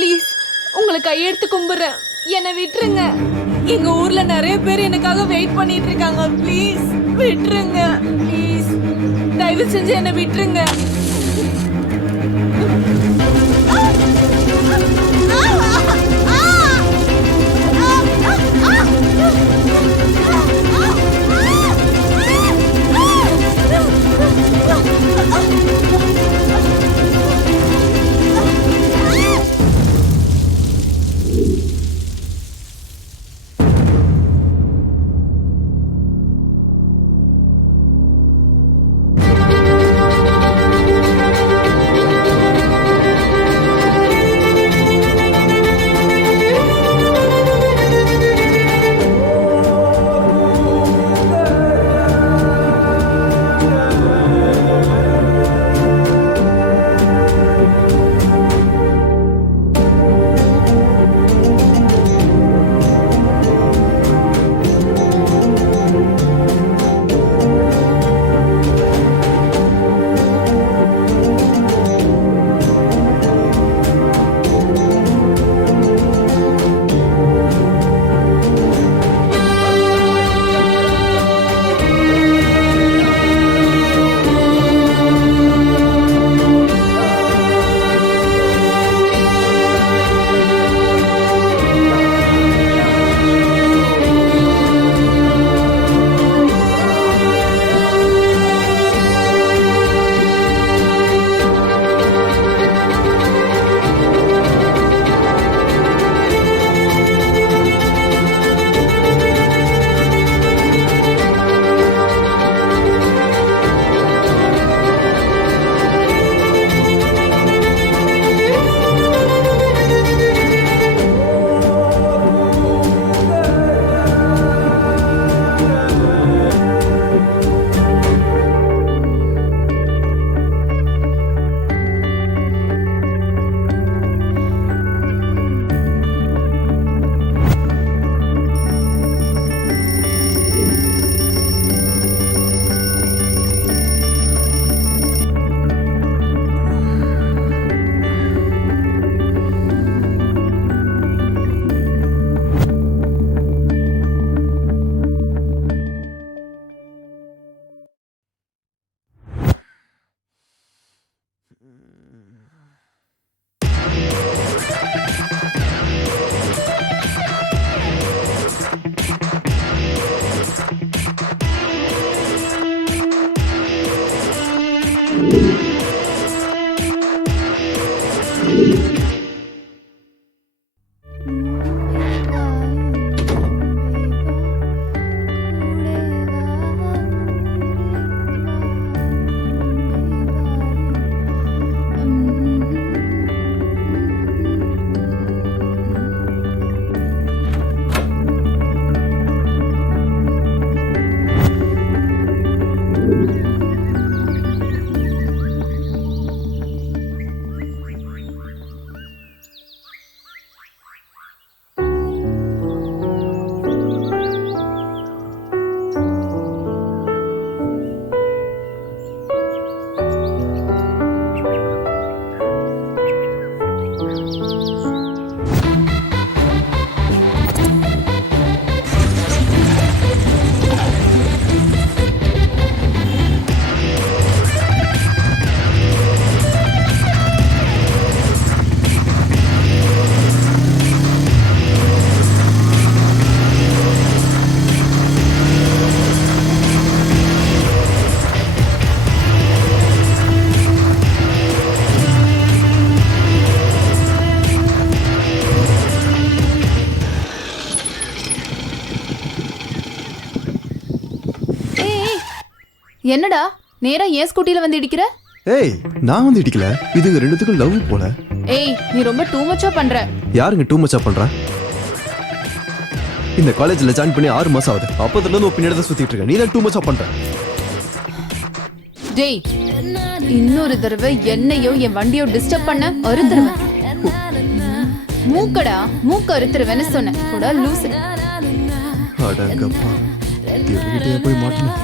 Please உங்களை கையெடுத்து கும்பிடுறேன், என்னை விட்டுருங்க. எங்க ஊர்ல நிறைய பேர் எனக்காக வெயிட் பண்ணிட்டு இருக்காங்க. ப்ளீஸ் விட்டுருங்க, ப்ளீஸ் தயவு செஞ்சு என்னை விட்டுருங்க. என்னடா நேரா ஏன் ஸ்கூட்டில வந்து இடிக்கிற? ஏய், நான் வந்து இடிக்கல. இதுங்க ரெண்டுத்துக்கும் லவ் போல. ஏய், நீ ரொம்ப டூ மச்சா பண்ற. யாருங்க டூ மச்சா பண்றா? இந்த காலேஜ்ல ஜாயின் பண்ணி 6 மாசம் ஆகுது. அப்பத்துல இருந்து பின்னாடி தான் சுத்திட்டு இருக்க. நீ தான் டூ மச்சா பண்ற. டேய், இன்னொரு தடவை என்னையோ என் வண்டியோ டிஸ்டர்ப் பண்ண அறுத்துருவேன். மூக்கடா, மூக்க அறுத்துருவேன்னு சொன்னேன். கூட லூசு. அடங்கப்பா, எவ்வளவு போய் மாட்டணும்.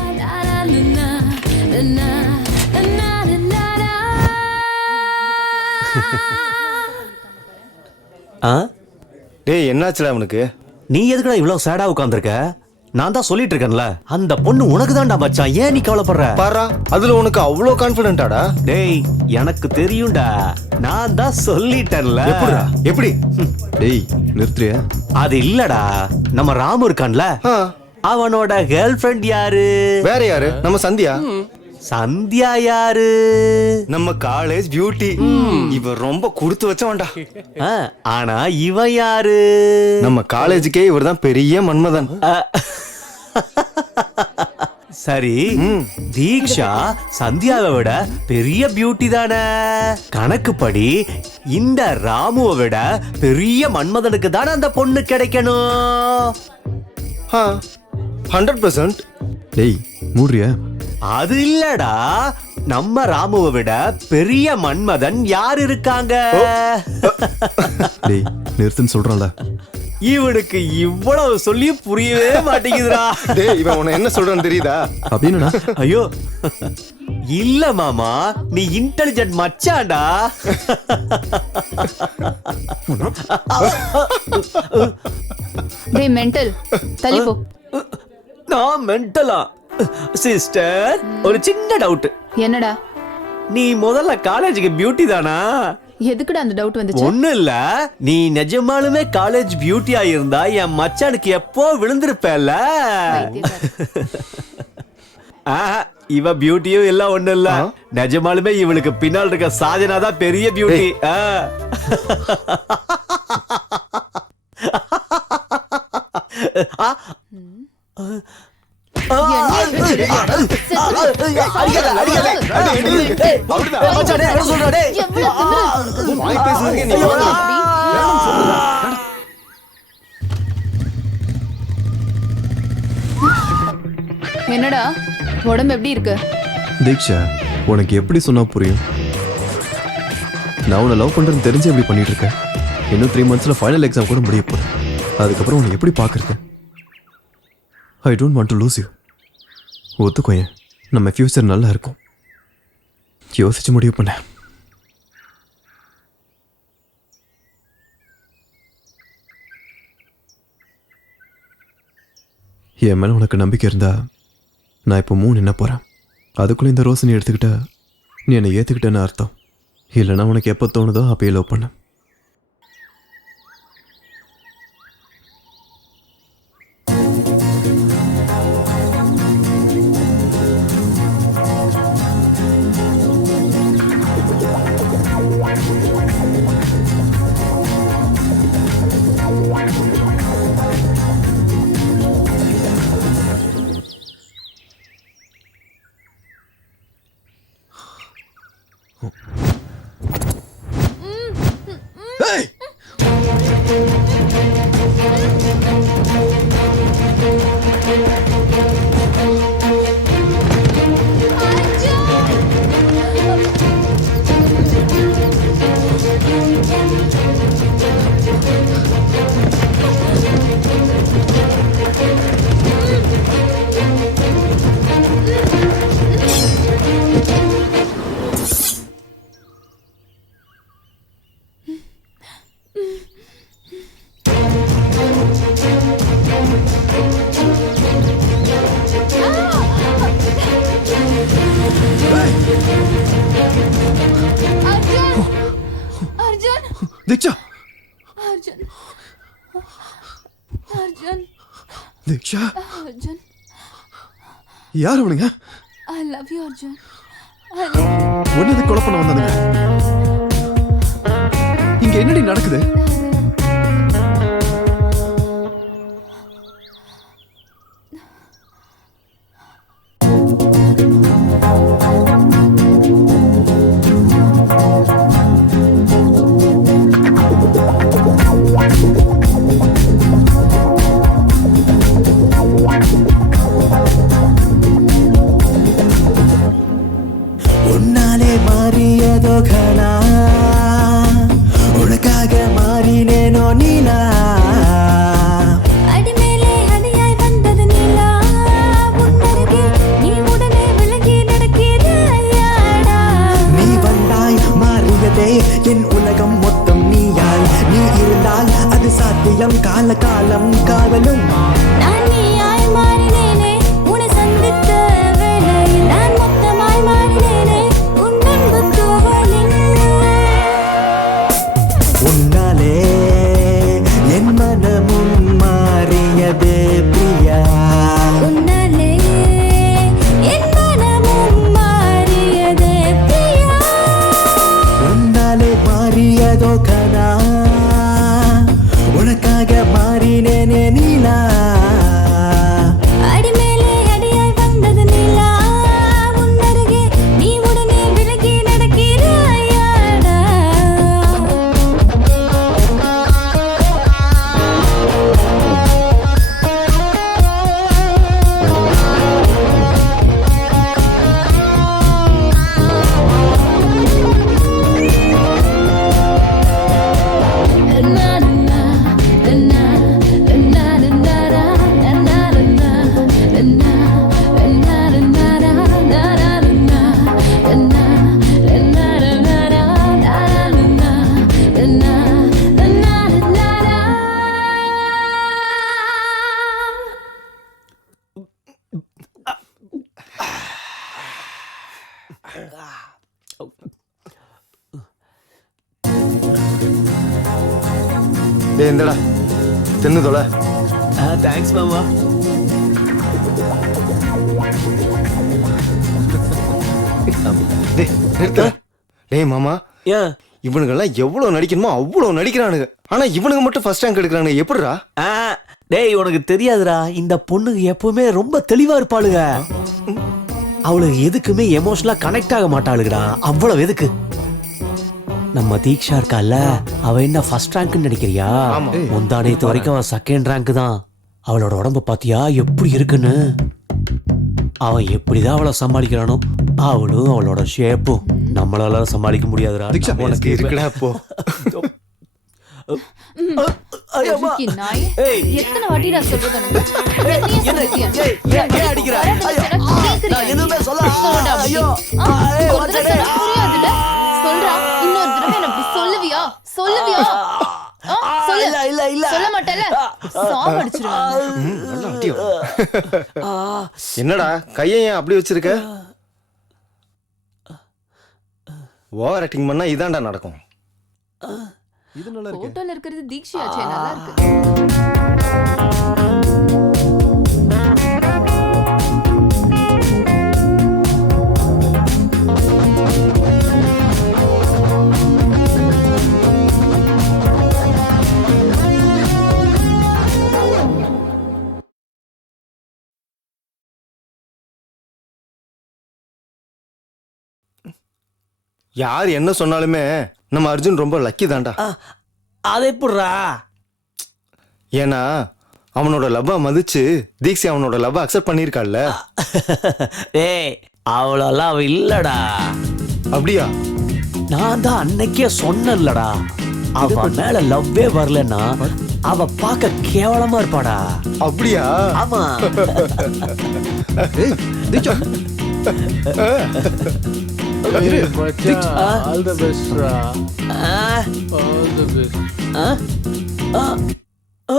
ஆ டேய் என்னாச்சுடா அவனுக்கு? நீ எதுக்குடா இவ்வளவு சேடா உட்கார்ந்திருக்க? நான் தான் சொல்லிட்டு இருக்கேன்ல, அந்த பொண்ணு உனக்கு தான்டா மச்சான். ஏன் நீ கவலைப்படுற? பாரா, அதுல உனக்கு அவ்வளோ கான்ஃபிடென்ட்டாடா? டேய் எனக்கு தெரியும்டா, நான் தான் சொல்லிட்டேன்ல. எப்படிடா? எப்படி? டேய் நிறுத்துறியா? அது இல்லடா, நம்ம ராமு இருக்கான்ல, ஆ, அவனோட கேர்ள் ஃப்ரெண்ட் யாரு? வேற யாரு? நம்ம சந்தியா. சந்தியா யாரு? நம்ம காலேஜ் பியூட்டி. இவ ரொம்ப கொடுத்து வச்சவன்டா. ஆ, ஆனா இவன் யாரு? நம்ம காலேஜுக்கே இவர் தான் பெரிய மன்மதன். சரி, தீக்ஷா சந்தியாவை விட பெரிய பியூட்டி தானே. கணக்குப்படி இந்த ராமுவை விட பெரிய மன்மதனுக்கு தானே அந்த பொண்ணு கிடைக்கணும். 100%. டேய் மூடுறியா? அது இல்லடா, நம்ம ராமுவை விட பெரிய மன்மதன் யார் இருக்காங்க? டேய் நிறுத்துன்னு சொல்றான்ல. இவனுக்கு இவ்வளவு சொல்லி புரியவே மாட்டேங்குதுடா. டேய் இவன் உன்னை என்ன சொல்றான்னு தெரியுதா? அப்படின்னா ஐயோ இல்ல மாமா, நீ இன்டெலிஜென்ட் மச்சான்டா. டேய் மென்டல், தள்ளி போ. நான் மென்டலா? சிஸ்டர், ஒரு சின்ன டவுட். என்னடா? நீ முதல்ல காலேஜுக்கு பியூட்டி தானா? எதுக்குடா அந்த டவுட் வந்துச்சு? ஒண்ணு இல்ல, நீ நிஜமாலுமே காலேஜ் பியூட்டியா இருந்தா என் மச்சானுக்கு எப்போ விழுந்திருப்பேல. இவ பியூட்டியும் இல்ல, ஒண்ணு இல்ல, நிஜமாலுமே இவளுக்கு பின்னால் இருக்க சாதனா தான் பெரிய பியூட்டி. வாய் பேசுறதுக்கே நீ என்னடா உடம்பு எப்படி இருக்கு? தீக்ஷா, உனக்கு எப்படி சொன்னா புரியும்? நான் உன்னை லவ் பண்றேன்னு தெரிஞ்சு எப்படி பண்ணிட்டு இருக்கேன். இன்னும் 3 monthsல ஃபைனல் எக்ஸாம் கூட முடிய போறேன். அதுக்கப்புறம் உன்னை எப்படி பார்க்கறது? I don't want to lose you. ஒத்துக்கோயேன், நம்ம ஃபியூச்சர் நல்லா இருக்கும். யோசிச்சு முடிவு பண்ண. என் மேல உனக்கு நம்பிக்கை இருந்தா நான் இப்போ 3 என்ன போறேன். அதுக்குள்ள இந்த ரோஸ் நீ எடுத்துக்கிட்ட, நீ என்னை ஏத்துக்கிட்டேன்னு அர்த்தம். இல்லைன்னா உனக்கு எப்போ தோணுதோ அப்பயே லவ் பண்ண. தீக்ஷா, அர்ஜுன், அர்ஜுன், தீக்ஷா, அர்ஜுன், யார் அவனுங்க? I love you Arjun. ஒன்னது கொலை பண்ண வந்தானுங்க. இங்க என்னடி நடக்குது? உன்னாலே மாறியதோ கனா, உனக்காக மாறினேனோ நீலா. அடிமேலே அடியாய் வந்தது நீலா, உன்னருகே நீ உடனே விலகி நடக்கிறாயாடா. நீ வந்தாய் மாறியதே என் உலகம் மொத்தம் நீயாய். நீ இருந்த இருந்தால் அது சாத்தியம் கால காலம் காதலும் நான் நீயாய் மாறினேனே உன்னை சந்தித்த வேளையில் நான் மொத்தமாய் மாறினேனே உன் அன்பு தோவலில் உன்னாலே என் மனமும் மாறியதே பிரியா உன்னாலே என் மனமும் மாறியதே பிரியா உன்னாலே மாறியதோ கனா உனக்காக மாறினேனே நீலா அடிமேலே அடியாய் வந்தது நிலா உன் அருகே நீ உடனே விலகி நடக்கிறாயாடா டேய் இந்தடா தின்னு தொலை. தேங்க்ஸ் மாமா. டேய் நிறுத்த. டேய் மாமா ஏன் இவனுங்கெல்லாம் எவ்வளவு நடிக்கணுமோ அவ்வளவு நடிக்கிறானுங்க. ஆனா இவனுங்க மட்டும் ஃபர்ஸ்ட் ரேங்க் எடுக்கிறானுங்க. எப்படிடா? டேய் உனக்கு தெரியாதுடா, இந்த பொண்ணுங்க எப்பவுமே ரொம்ப தெளிவா இருப்பாளுங்க. அவளுக்கு எதுக்குமே எமோஷனலா கனெக்ட் ஆக மாட்டாளுங்கடா. அவ்வளவு எதுக்கு? நம்ம தீக்ஷா இருக்கால, அவ என்ன ஃபர்ஸ்ட் ரேங்க்னு நினைக்கிறியா? முந்தானேத்து வரைக்கும் அவன் செகண்ட் ரேங்க் தான். அவளோட உடம்ப பாத்தியா எப்படி இருக்குன்னு? அவன் எப்படிதான் அவளை சமாளிக்கிறானோ, அவளும் அவளோட ஷேப்பும் நம்மளால சமாளிக்க முடியாதுடா. உனக்கு இருக்குடா போ. பொறுக்கி நாய். எத்தனை வாட்டி நான் சொல்றது உனக்கு? எத்தனையோ சொல்லிட்டியா? சொல்லுடா அப்படி. ஒரு தடவை சொன்னா புரியாதுல்ல? சொல்றா, இன்னொரு தடவை என்ன அப்படி சொல்லுவியா? சொல்லுவியா? சொல்லு. சொல்ல மாட்டேல்ல? சாவடிச்சிருவேன். நல்லா அடி வாங்கு. என்னடா கையை ஏன் அப்படி வச்சிருக்க? ஓவர் ஆக்டிங் பண்ணா இதான்டா நடக்கும். இது நல்லா இருக்கு. போட்டோல இருக்கிறது தீக்ஷியாச்சே, நல்லா இருக்கு. யார் என்ன சொன்னாலுமே நம்ம அர்ஜுன் ரொம்ப லக்கி தான்டா. அது எப்படிடா? ஏன்னா அவனோட லவ்வா மதிச்சு தீக்ஷி அவனோட லவ்வா அக்செப்ட் பண்ணிருக்காள்ல. ஏய் அவளெல்லாம் அவ இல்லடா. அப்படியா? நான் தான் அன்னைக்கே சொன்னேன்லடா, அவ மேல லவ்வே வரலன்னா அவ பார்க்க கேவலமா இருப்பாடா. அப்படியா? ஆமா. ஏய் தீக்ஷா, All the best, Ra. Ah, All the best. ஆ, ஆ, ஆ.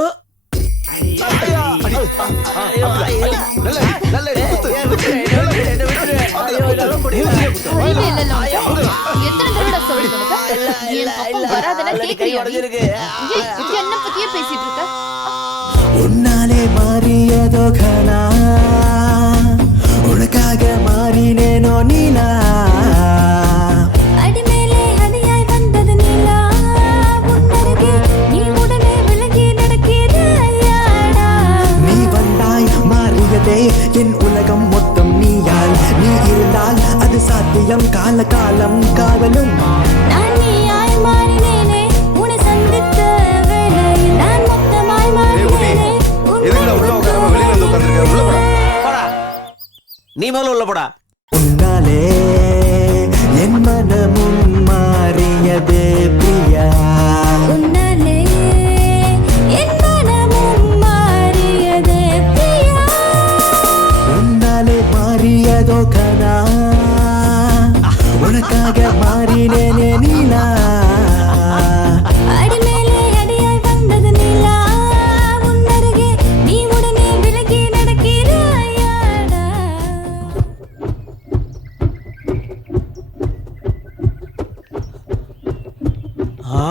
நல்ல நல்ல குத்து. அறிவே இல்லைல்ல உனக்கு? எத்தனை தடவை சொல்றது உனக்கு? என் பக்கம் வராதனா கேக்குறியா நீ? ஏய், என்ன பத்தியே பேசிட்டு இருக்க? உன்னாலே மாறியதோ கனா உனக்காக மாறினேனோ நீலா அடிமேலே அடியாய் வந்தது நிலா உன் அருகே நீ உடனே விலகி நடக்கிறாயாடா நீ வந்தாய் மாறியதே என் உலகம் மொத்தம் நீயால் நீ இருந்தால் அது சாத்தியம் கால காலம் காதலும் நான் நீயாய் மாறினேனே உன்னை சந்தித்த வேளையில் நான் மொத்தமாய் மாறினேனே உன் எதுக்குடா உள்ள உட்காராம வெளியில வந்து உட்கார்ந்திருக்க? உள்ள போடா. போடா. நீ முதல்ல உள்ள போடா. உன்னாலே என் மனமும் மாறியதே பிரியா உன்னாலே என் மனமும் மாறியதே பிரியா உன்னாலே மாறியதோ கனா உனக்காக மாறினேனே நீலா அடிமேலே அடியாய் ஆ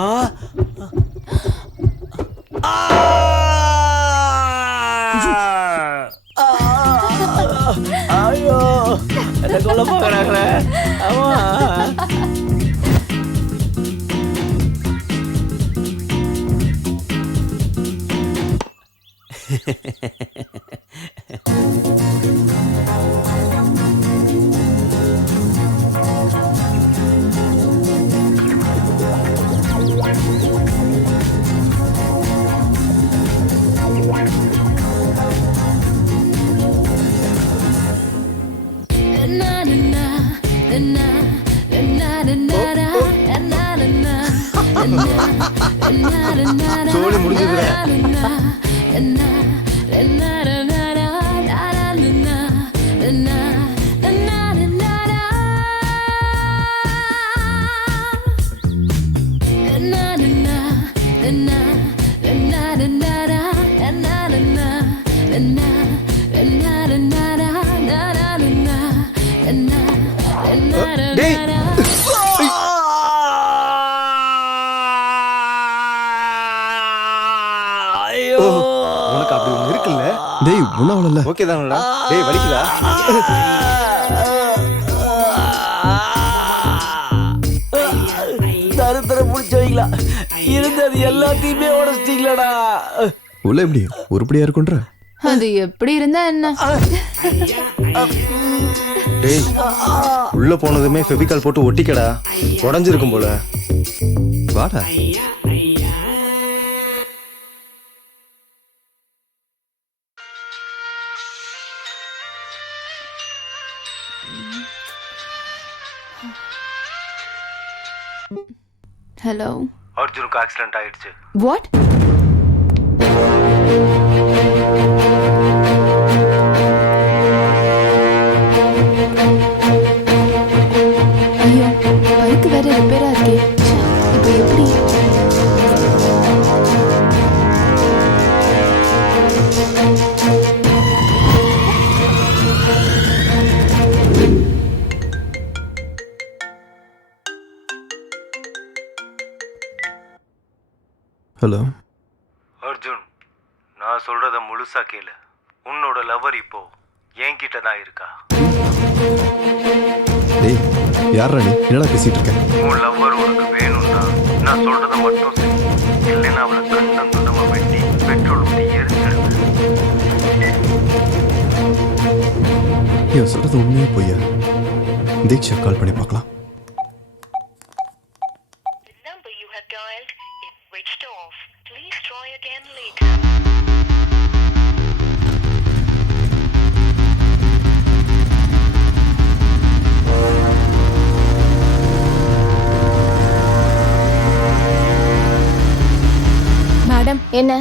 ஆ! ஐயோ என்ன கொல்ல போகிறாங்களே ஆமா சோழி முடிஞ்சதுல டேய் ஐயோ உனக்கு அப்படி ஒண்ணு இருக்குல்ல டேய் ஒன்றாவல ஓகே தானடா டேய் வலிக்குதா தருத்தரம் முடிச்சவங்களா இருந்தது எல்லாத்தையுமே உடச்சிட்டீங்களாடா உள்ள எப்படி உருப்படியா இருக்குன்ற அது எப்படி இருந்தா என்ன? டேய் உள்ள போனதுமே ஃபெவிகால் போட்டு ஒட்டிக்கடா உடைஞ்சிருக்கும் போல வாடா ஹலோ. அர்ஜுனுக்கு ஆக்சிடென்ட் ஆயிடுச்சு வாட்? ஐயோ பைக்கு வேற ரிப்பேரா இருக்கே. இப்போ எப்படி? ஹலோ அர்ஜுன் நான் சொல்றத முழுசா கேளு உன்னோட லவர் இப்போ என்கிட்ட தான் இருக்கா டேய் யாரா நீ என்னடா பேசிட்டு இருக்க உன் லவ்வர் உனக்கு வேணும்னா நான் சொல்றத மட்டும் செய் இல்லைன்னா அவளை கண்டம் துண்டமா வெட்டி பெட்ரோல் ஊற்றி எரிச்சிடுவேன் இவன் சொல்றது உண்மையே பொய்யா தீக்ஷா கால் பண்ணி பார்க்கலாம் number you have dialed is switched off. Please try again later. Madam என்ன?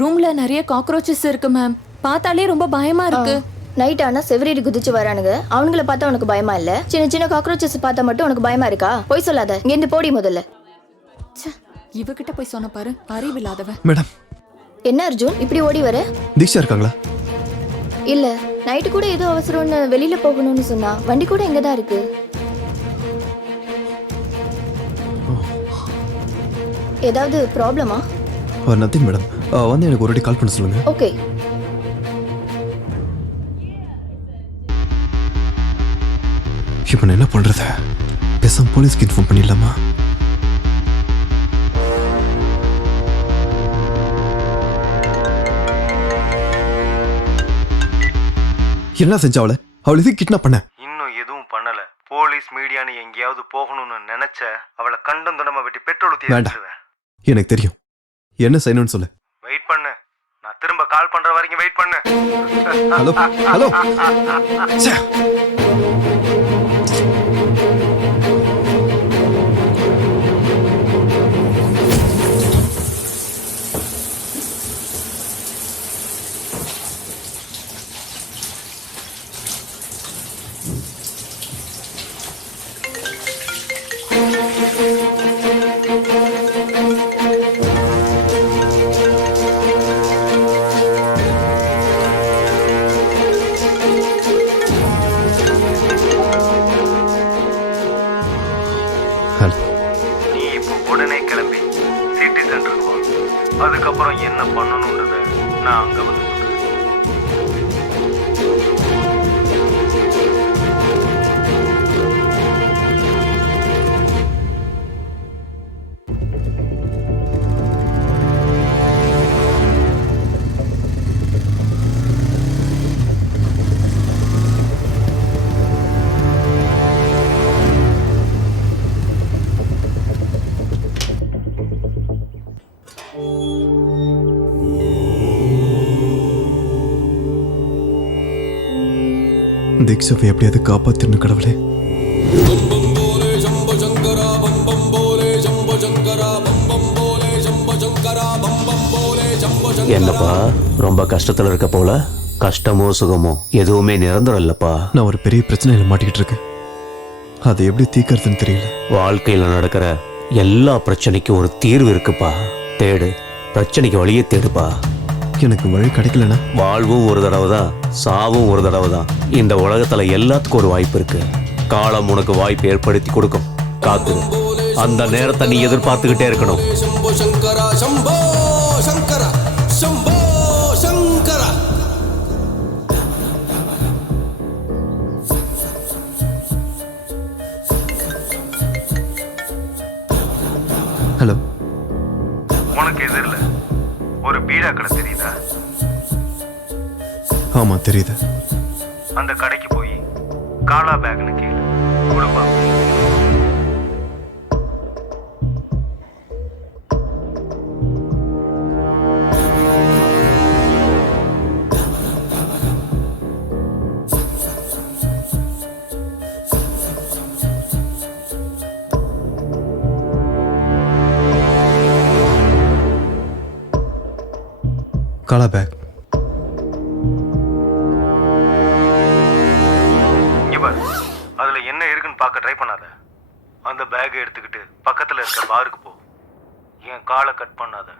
ரூம்ல நிறைய காக்ரோச்சஸ் இருக்கு மேம். பார்த்தாலே ரொம்ப பயமா இருக்கு. நைட் ஆனா செவரேறி குதிச்சு வரானுங்க. அவனுங்கள பார்த்தா உனக்கு பயமா இல்ல? சின்ன சின்ன காக்ரோச்சஸ் பார்த்தா மட்டும் உனக்கு பயமா இருக்கா? போய் சொல்லாத. இங்க இருந்து போடி முதல்ல. இவகிட்ட போய் சொன்ன பாரு அறிவில்லாதவ. மேடம் என்ன அர்ஜுன் இப்படி ஓடி வர? தீக்ஷா இருக்காங்களா இல்ல நைட்டு கூட ஏதோ அவசரம்னு வெளியில போகணும்னு சொன்னா. வண்டி கூட எங்க தான் இருக்கு. ஏதாவது ப்ராப்ளமா? நத்திங் மேடம் வந்து எனக்கு ஒரு வாட்டி கால் பண்ண சொல்லுங்க ஓகே. இப்போ நான் என்ன பண்றது பேசாம போலீஸ்க்கு இன்ஃபார்ம் பண்ணிடலாமா என்ன செஞ்சா அவளை இது கிட்னாப் பண்ண இன்னும் எதுவும் பண்ணல போலீஸ் மீடியான்னு எங்கேயாவது போகணும்னு நினைச்ச அவளை கண்டம் துண்டமா வெட்டி பெட்ரோல் ஊற்றி வேண்டாம். எரிச்சிடுவேன் எனக்கு தெரியும் என்ன செய்யணும்னு சொல்லு வெயிட் பண்ணு நான் திரும்ப கால் பண்ற வரைக்கும் வெயிட் பண்ணு ஹலோ ஹலோ ச்சே. உடனே கிளம்பி சிட்டி சென்டருக்கு வா. அதுக்கப்புறம் என்ன பண்ணணுன்றத நான் அங்க வந்து சொல்றேன். தீக்ஷாவை எப்படியாவது காப்பாத்திரணும் கடவுளே. என்னப்பா ரொம்ப கஷ்டத்துல இருக்க போல? கஷ்டமோ சுகமோ எதுவுமே நிரந்தரம் இல்லப்பா. நான் ஒரு பெரிய பிரச்சனையில மாட்டிக்கிட்டு இருக்கேன். அதை எப்படி தீர்க்கறதுன்னு தெரியல. வாழ்க்கையில நடக்கிற எல்லா பிரச்சனைக்கும் ஒரு தீர்வு இருக்குப்பா. தேடு, பிரச்சனைக்கு வழியே தேடுப்பா. எனக்கு வழி கிடைக்கலனா வாழ்வும் ஒரு தடவை தான், சாவும் ஒரு தடவை தான். இந்த உலகத்துல எல்லாத்துக்கும் ஒரு வாய்ப்பு இருக்கு. காலம் உனக்கு வாய்ப்பு ஏற்படுத்தி கொடுக்கும். காத்துரு. அந்த நேரத்தை நீ எதிர்பார்த்துக்கிட்டே இருக்கணும். शंभो शंकरा शंभो शंकरा शंभो शंकरा. ஹலோ, உனக்கு எதிரில் ஒரு பீடா கடை தெரியுதா? ஆமா தெரியுது. அந்த கடைக்கு போய் காலா பேக்னு கேளு, கொடுப்பா. காலா பேக். இங்க பாரு, அதுல என்ன இருக்குன்னு பார்க்க ட்ரை பண்ணாத. அந்த பேக்கை எடுத்துக்கிட்டு பக்கத்துல இருக்க பாருக்கு போ. என் காலை கட் பண்ணாத.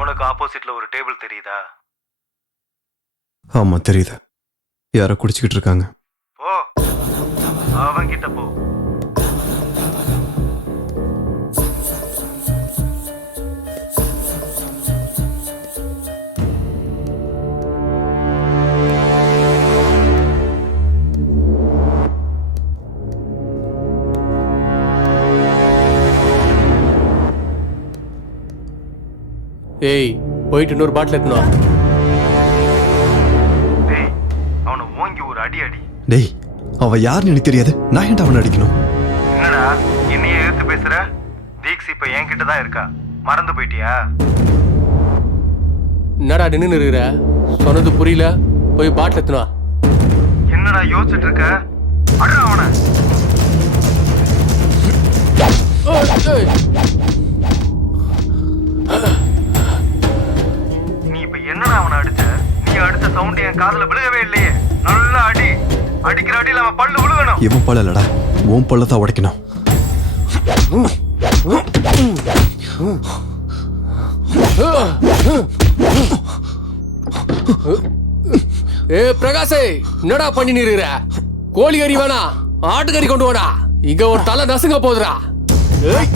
உனக்கு ஆப்போசிட்ல ஒரு டேபிள் தெரியுதா? ஆமா தெரியுது. யாரோ குடிச்சுக்கிட்டு இருக்காங்க. போ, அவன் கிட்ட போ. ஏய், போயிட்டு இன்னொரு பாட்டில் எடுத்துனோம். டேய், அவனை ஓங்கி ஒரு அடி அடி. டேய், அவன் யாருன்னு எனக்கு தெரியாது. நான் ஏன்டா அவனை அடிக்கணும்? என்னடா என்னையே எதிர்த்து பேசுற? தீக்ஸ் இப்ப என்கிட்ட தான் இருக்கா, மறந்து போயிட்டியா? என்னடா நின்று இருக்கிற? சொன்னது புரியல. போய் பாட்டில் எடுத்துனோம். என்னடா யோசிச்சுட்டு இருக்க? அடடா அவனை. நீ இப்ப என்னடா அவனை அடிச்ச? நீ அடிச்ச சவுண்ட் என் காதுல விழுகவே இல்லையே. நல்லா அடி. அடிக்கிற அடியில் அவன் பல்லு விழுகணும். இவன் பல்ல இல்லடா, உன் பல்ல தான் உடைக்கணும். ஏ பிரகாஷே, என்னடா பண்ணி நிறுற? கோழி கறி வேணா, ஆட்டுக்கறி கொண்டு வாடா. இங்க ஒரு தலை நசுங்க போதுடா. ஏய்,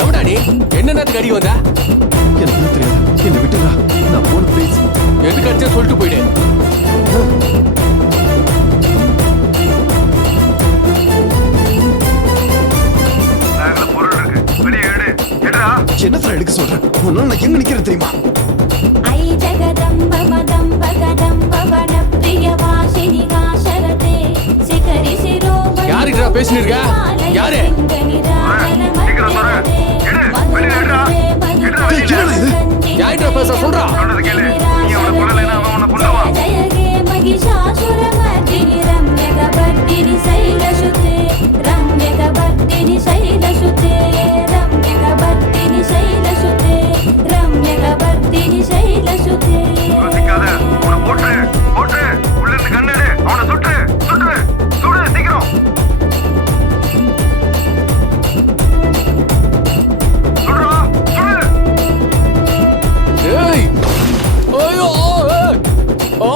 எவடா நீ என்ன கடி வந்தா? எனக்கு தெரியாது, என்ன விட்டுடா. நான் போன ப்ளீஸ். எதுக்கு அடிச்சா சொல்லிட்டு போயிடு. பொருள் இருக்கு, வெளியே எடு. எடுடா. என்னத்துல எடுக்க சொல்றேன்? உன்னால நான் எங்க நிக்கிறேன் தெரியுமா? ஐ ஜகதம்ப மதம்ப கதம்ப வன பிரிய வாசினி காசரதே சிகரி சிரோமணி. யாருடா பேசிட்டு இருக்க? யாரு? சீக்கிரம் சொல்ற. எடு, வெளியே எடுடா. எடுடா, டேய், என்னடா இது? யாருடா பேச சொல்றா? சொல்றது கேளு. நீ அவனை கொல்லலைன்னா அவன் உன்னை கொல்லுவான். ஜயகே மகிஷாசுர மர்தினி ரம்யக பர்தினி சைலசுதே ரம்யக பர்தினி சைலசுதே ரம்யக பர்தினி சைலசுதே ரம்யக பர்தினி சைலசுதே. யோசிக்காத, அவனை போட்டு போட்டு உள்ள இருந்து கண்ணு எடு. அவனை சுட்டு சுட்டு சுடு சீக்கிரம். சுடுறா, சுடு. ஏய் ஐயோ ஏய். ஆ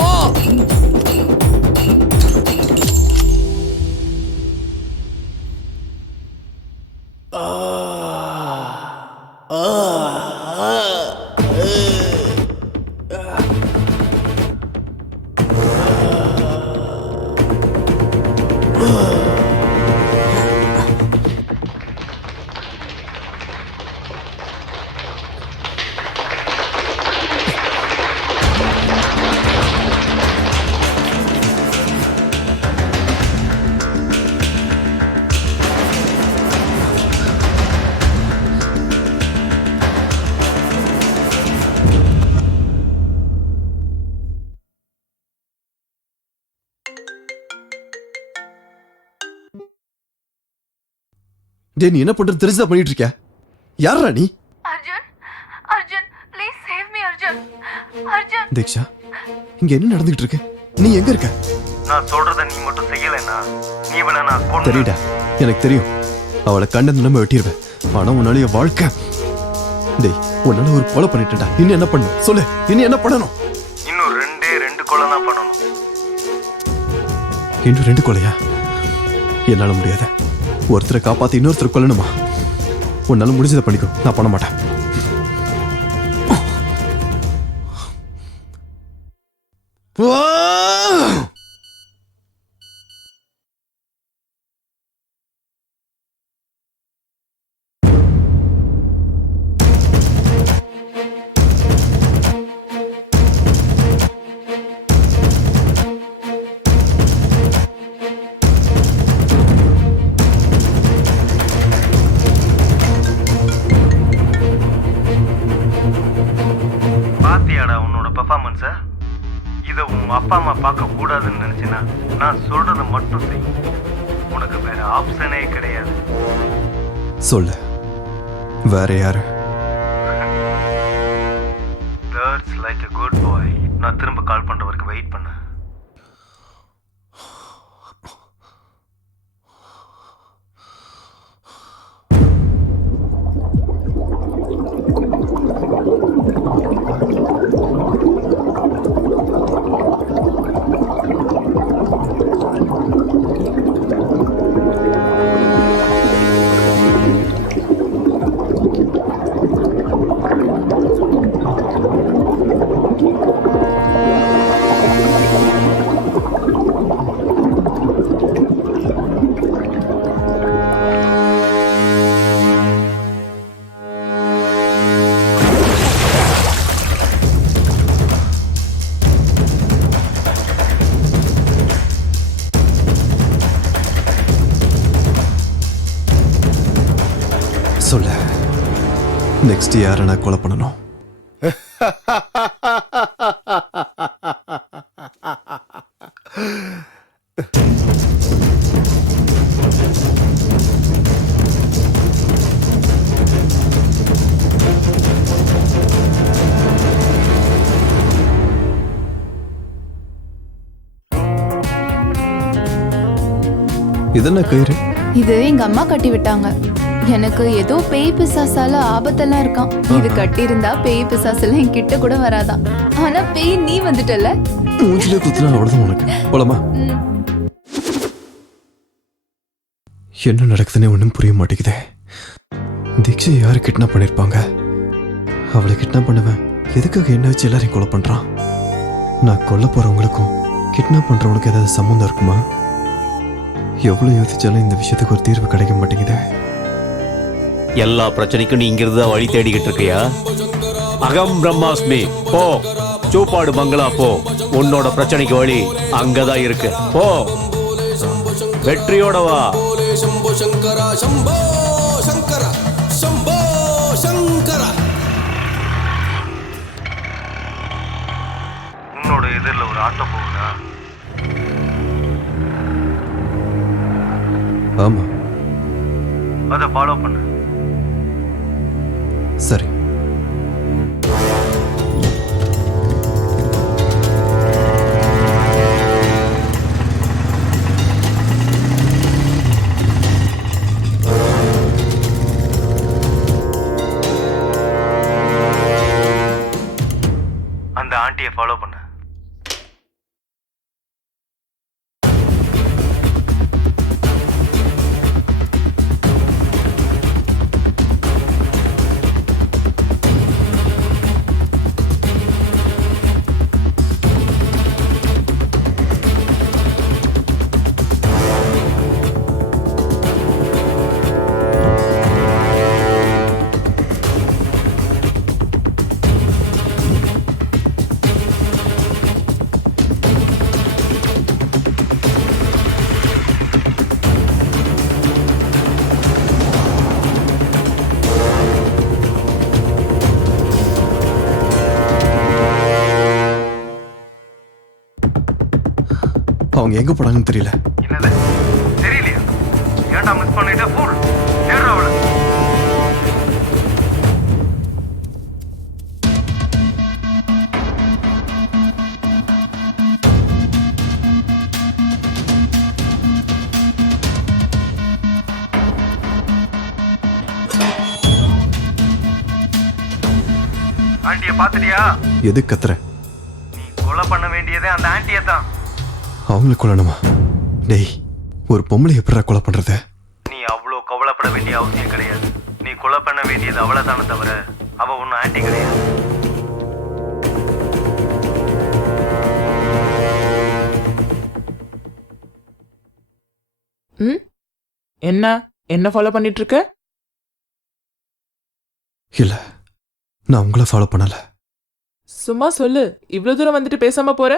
டேய், நீ என்ன பண்றது தெரிஞ்சா பண்ணிட்டு இருக்க? யாரா நீ? Arjun, Arjun, please save me Arjun. Arjun. Deeksha, இங்க என்ன நடந்துகிட்டு இருக்கு? நீ எங்க இருக்க? நான் சொல்றத நீ மட்டும் செய்யலைன்னா நீ இவனை நான் கொன்னு. தெரியுடா, எனக்கு தெரியும். அவளை கண்ட நம்ம வெட்டிடுவேன். ஆனா உன்னால என் வாழ்க்கை. டேய், உன்னால ஒரு கொலை பண்ணிட்டேன்டா. இன்னும் என்ன பண்ணணும் சொல்லு. இன்னும் என்ன பண்ணணும்? இன்னும் ரெண்டு கொலை தான் பண்ணணும். இன்னும் 2 கொலையா? என்னால முடியாத. ஒருத்தரை காப்பாத்தி இன்னொருத்தரை கொல்லணுமா? உன்னால முடிஞ்சதை பண்ணிக்கோ, நான் பண்ண மாட்டேன். பாத்தியாடா உன்னோட பெர்ஃபார்மன்ஸ? இதை உன் அப்பா அம்மா பார்க்க கூடாதுன்னு நினைச்சினா நான் சொல்றத மட்டும் செய். உனக்கு வேற ஆப்ஷனே கிடையாது. சொல்லு, வேற யாரு? That's like a good boy. நான் திரும்ப கால் பண்ற வரைக்கும் வெயிட் பண்ணு. சொல்லு, நெக்ஸ்ட் யாரை நான் கொலை பண்ணணும்? இதென்ன கயிறு? இது எங்க அம்மா கட்டி விட்டாங்க. எனக்கு ஏதோ பேய் பிசாசால ஆபத்தெல்லாம் இருக்கான். இது கட்டி இருந்தா பேய் பிசாசெல்லாம் என் கிட்ட கூட வராதான். ஆனா பேய் நீ வந்துட்டல. மூஞ்சிலே குத்துனா அவ்வளவுதான் உனக்கு. போலாமா? என்ன நடக்குதுன்னு ஒன்றும் புரிய மாட்டேங்குதே. தீக்ஷை யாரு கிட்னாப் பண்ணிருப்பாங்க? அவளை கிட்னாப் பண்ணுவேன். எதுக்காக என்ன வச்சு எல்லாரையும் கொலை பண்றான்? நான் கொல்ல போறவங்களுக்கும் கிட்னாப் பண்றவனுக்கு ஏதாவது சம்மந்தம் இருக்குமா? எவ்வளவு யோசிச்சாலும் இந்த விஷயத்துக்கு ஒரு தீர்வு கிடைக்க மாட்டேங்குதே. எல்லா பிரச்சனைக்கும் நீ இங்கிருந்து தான் வழி தேடிக்கிட்டு இருக்கியா? அகம் பிரம்மாஸ்மி, போ சூப்பாடு பங்களா போ. உன்னோட பிரச்சனைக்கு வழி அங்கதான் இருக்கு. போ, வெற்றியோட வா. शंभो शंकरा शंभो शंकरा शंभो शंकरा. உன்னோட எதிரில் ஒரு ஆட்டோ போகுதா? ஆமா. அதை ஃபாலோ பண்ணு. சரி. அந்த ஆண்டியை ஃபாலோ பண்ணு. அவங்க எங்க போனாங்கன்னு தெரியல. என்னது தெரியலையா? ஏன்டா மிஸ் பண்ணிட்ட? ஃபூல் ஏறா அவளை. ஆண்டியை பார்த்துட்டியா? எது கத்துற? நீ கொலை பண்ண வேண்டியதே அந்த ஆண்டியை தான். அவங்களை கொல்லணுமா? டேய், ஒரு பொம்பளை எப்படா கொலை பண்றது? நீ அவ்வளோ கவலைப்பட வேண்டிய அவசியம் கிடையாது. நீ கொலை பண்ண வேண்டியது அவளைதானே தவிர அவ ஒன்றும் ஆண்டி கிடையாது. என்ன ஃபாலோ பண்ணிட்டு இருக்க? இல்ல, நான் உங்களை ஃபாலோ பண்ணல. சும்மா சொல்லு. இவ்வளவு தூரம் வந்துட்டு பேசாம போற?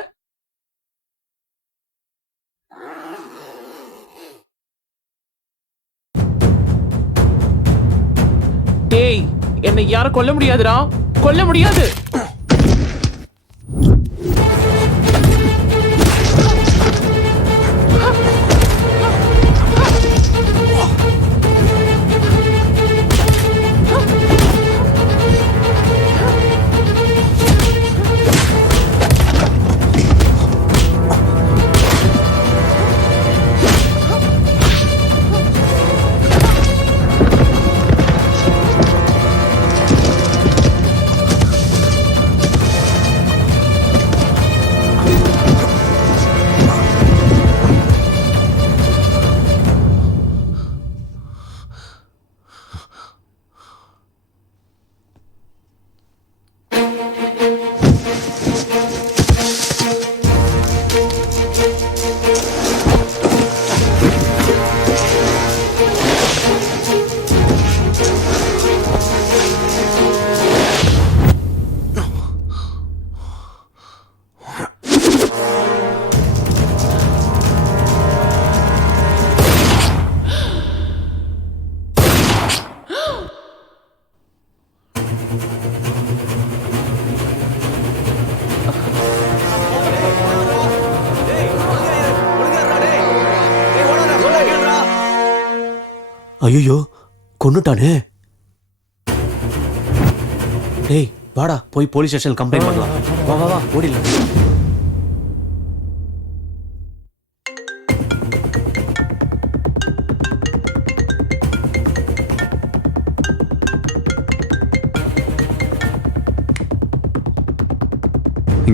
டேய், என்னை யாரும் கொல்ல முடியாதுடா. கொல்ல முடியாது. ஐயோ, கொன்னுட்டானே. டேய் வாடா, போய் போலீஸ் ஸ்டேஷன் கம்ப்ளைண்ட் பண்ணலாம். வா வா வா, ஓடிடலாம்.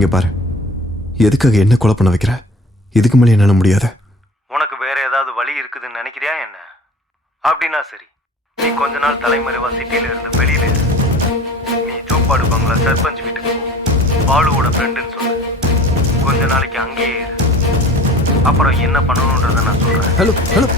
இங்க பாரு, எதுக்காக என்ன கொலை பண்ண வைக்கிற? இதுக்கு மேலே என்னால முடியாத. உனக்கு வேற ஏதாவது வழி இருக்குதுன்னு நினைக்கிறியா என்ன? அப்படின்னா சரி, நீ கொஞ்ச நாள் தலைமறைவா சிட்டில இருந்து வெளியில இரு. நீ சோப்பாடு பங்களா சர்பஞ்ச் வீட்டுக்கு போ. பாலுவோட ஃப்ரெண்டுன்னு சொல்லு. கொஞ்ச நாளைக்கு அங்கேயே இரு. அப்புறம் என்ன பண்ணணுன்றத நான் சொல்றேன். ஹலோ ஹலோ,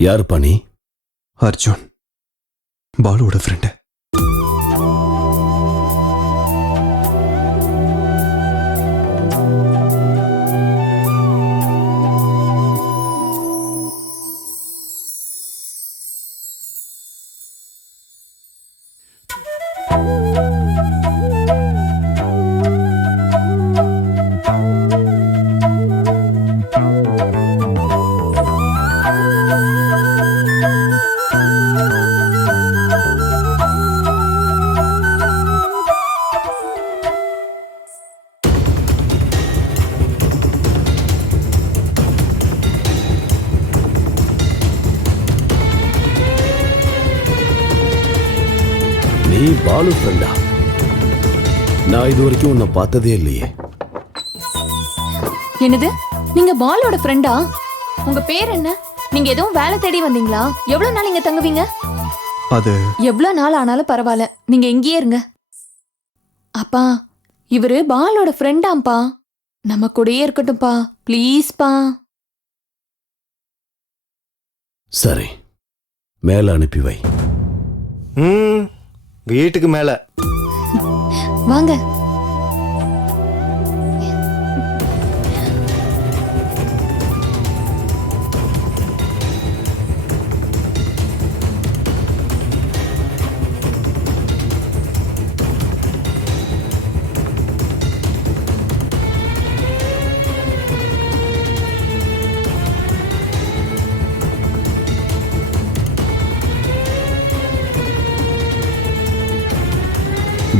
யார் பண்ணி? அர்ஜுன், பாலுவோட ஃப்ரெண்டு. நீ பாலு ஃப்ரெண்டா? நான் இது வரைக்கும் உன்னை பார்த்ததே இல்லையே. என்னது, நீங்க பாலோட ஃப்ரெண்டா? உங்க பேர் என்ன? நீங்க எதுவும் வேலை தேடி வந்தீங்களா? எவ்வளவு நாள் இங்க தங்குவீங்க? அது எவ்வளவு நாள் ஆனாலும் பரவாயில்ல, நீங்க இங்கேயே இருங்க. அப்பா, இவரு பாலோட ஃப்ரெண்டாம்பா, நம்ம கூடயே இருக்கட்டும்பா, ப்ளீஸ்பா. சரி, மேல அனுப்பி வை. வீட்டுக்கு மேல வாங்க.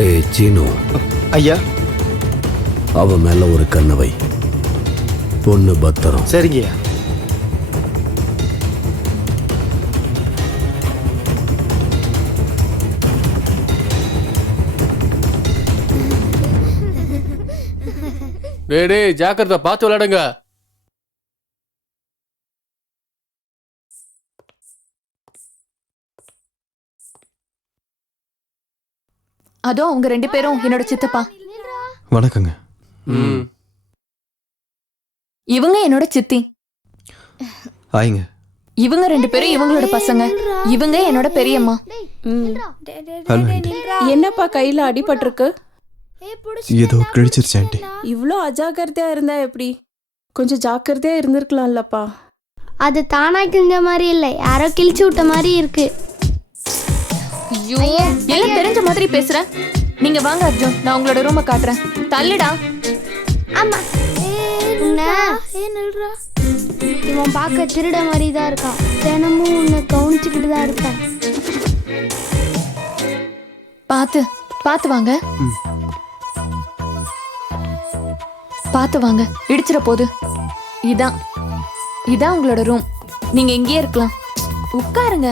டே சீனு, ஐயா. அவ மேல ஒரு கண்ணை வை. பொண்ணு பத்திரம். சரிங்கய்யா. டேய் ஜாக்கிரதை, பார்த்து விளையாடுங்க. அதோ அவங்க 2 பேரும் என்னோட சித்தப்பா. வணக்கங்க. இவங்க என்னோட சித்தி. ஆயிங்க. இவங்க 2 பேரும் இவங்களோட பசங்க, இவங்க என்னோட பெரியம்மா. Hello aunty. என்னப்பா கையில அடிபட்டிருக்கு? ஏதோ கிழிச்சிருச்சு ஆண்டி. இவ்ளோ அஜாக்கிரதையா இருந்தா எப்படி? கொஞ்சம் ஜாக்கிரதையா இருந்திருக்கலாம்லப்பா. அது தானா கிழிஞ்ச மாதிரி இல்ல, யாரோ கிழிச்சு விட்ட மாதிரி இருக்கு. ஐயோ, எல்லாம் தெரிஞ்ச மாதிரி பேசுற. நீங்க வாங்க அர்ஜுன், நான் உங்களோட ரூமை காட்டுறேன். தள்ளுடா. ஆமா. இவன் பார்க்க திருட மாதிரி தான் இருக்கான். தினமும் உன்னை கவனிச்சுக்கிட்டு தான் இருப்பேன். பாத்து பாத்து வாங்க, பாத்து வாங்க, இடிச்சிட போகுது. இதான் இதான் உங்களோட ரூம். நீங்க இங்கேயே இருக்கலாம். உட்காருங்க.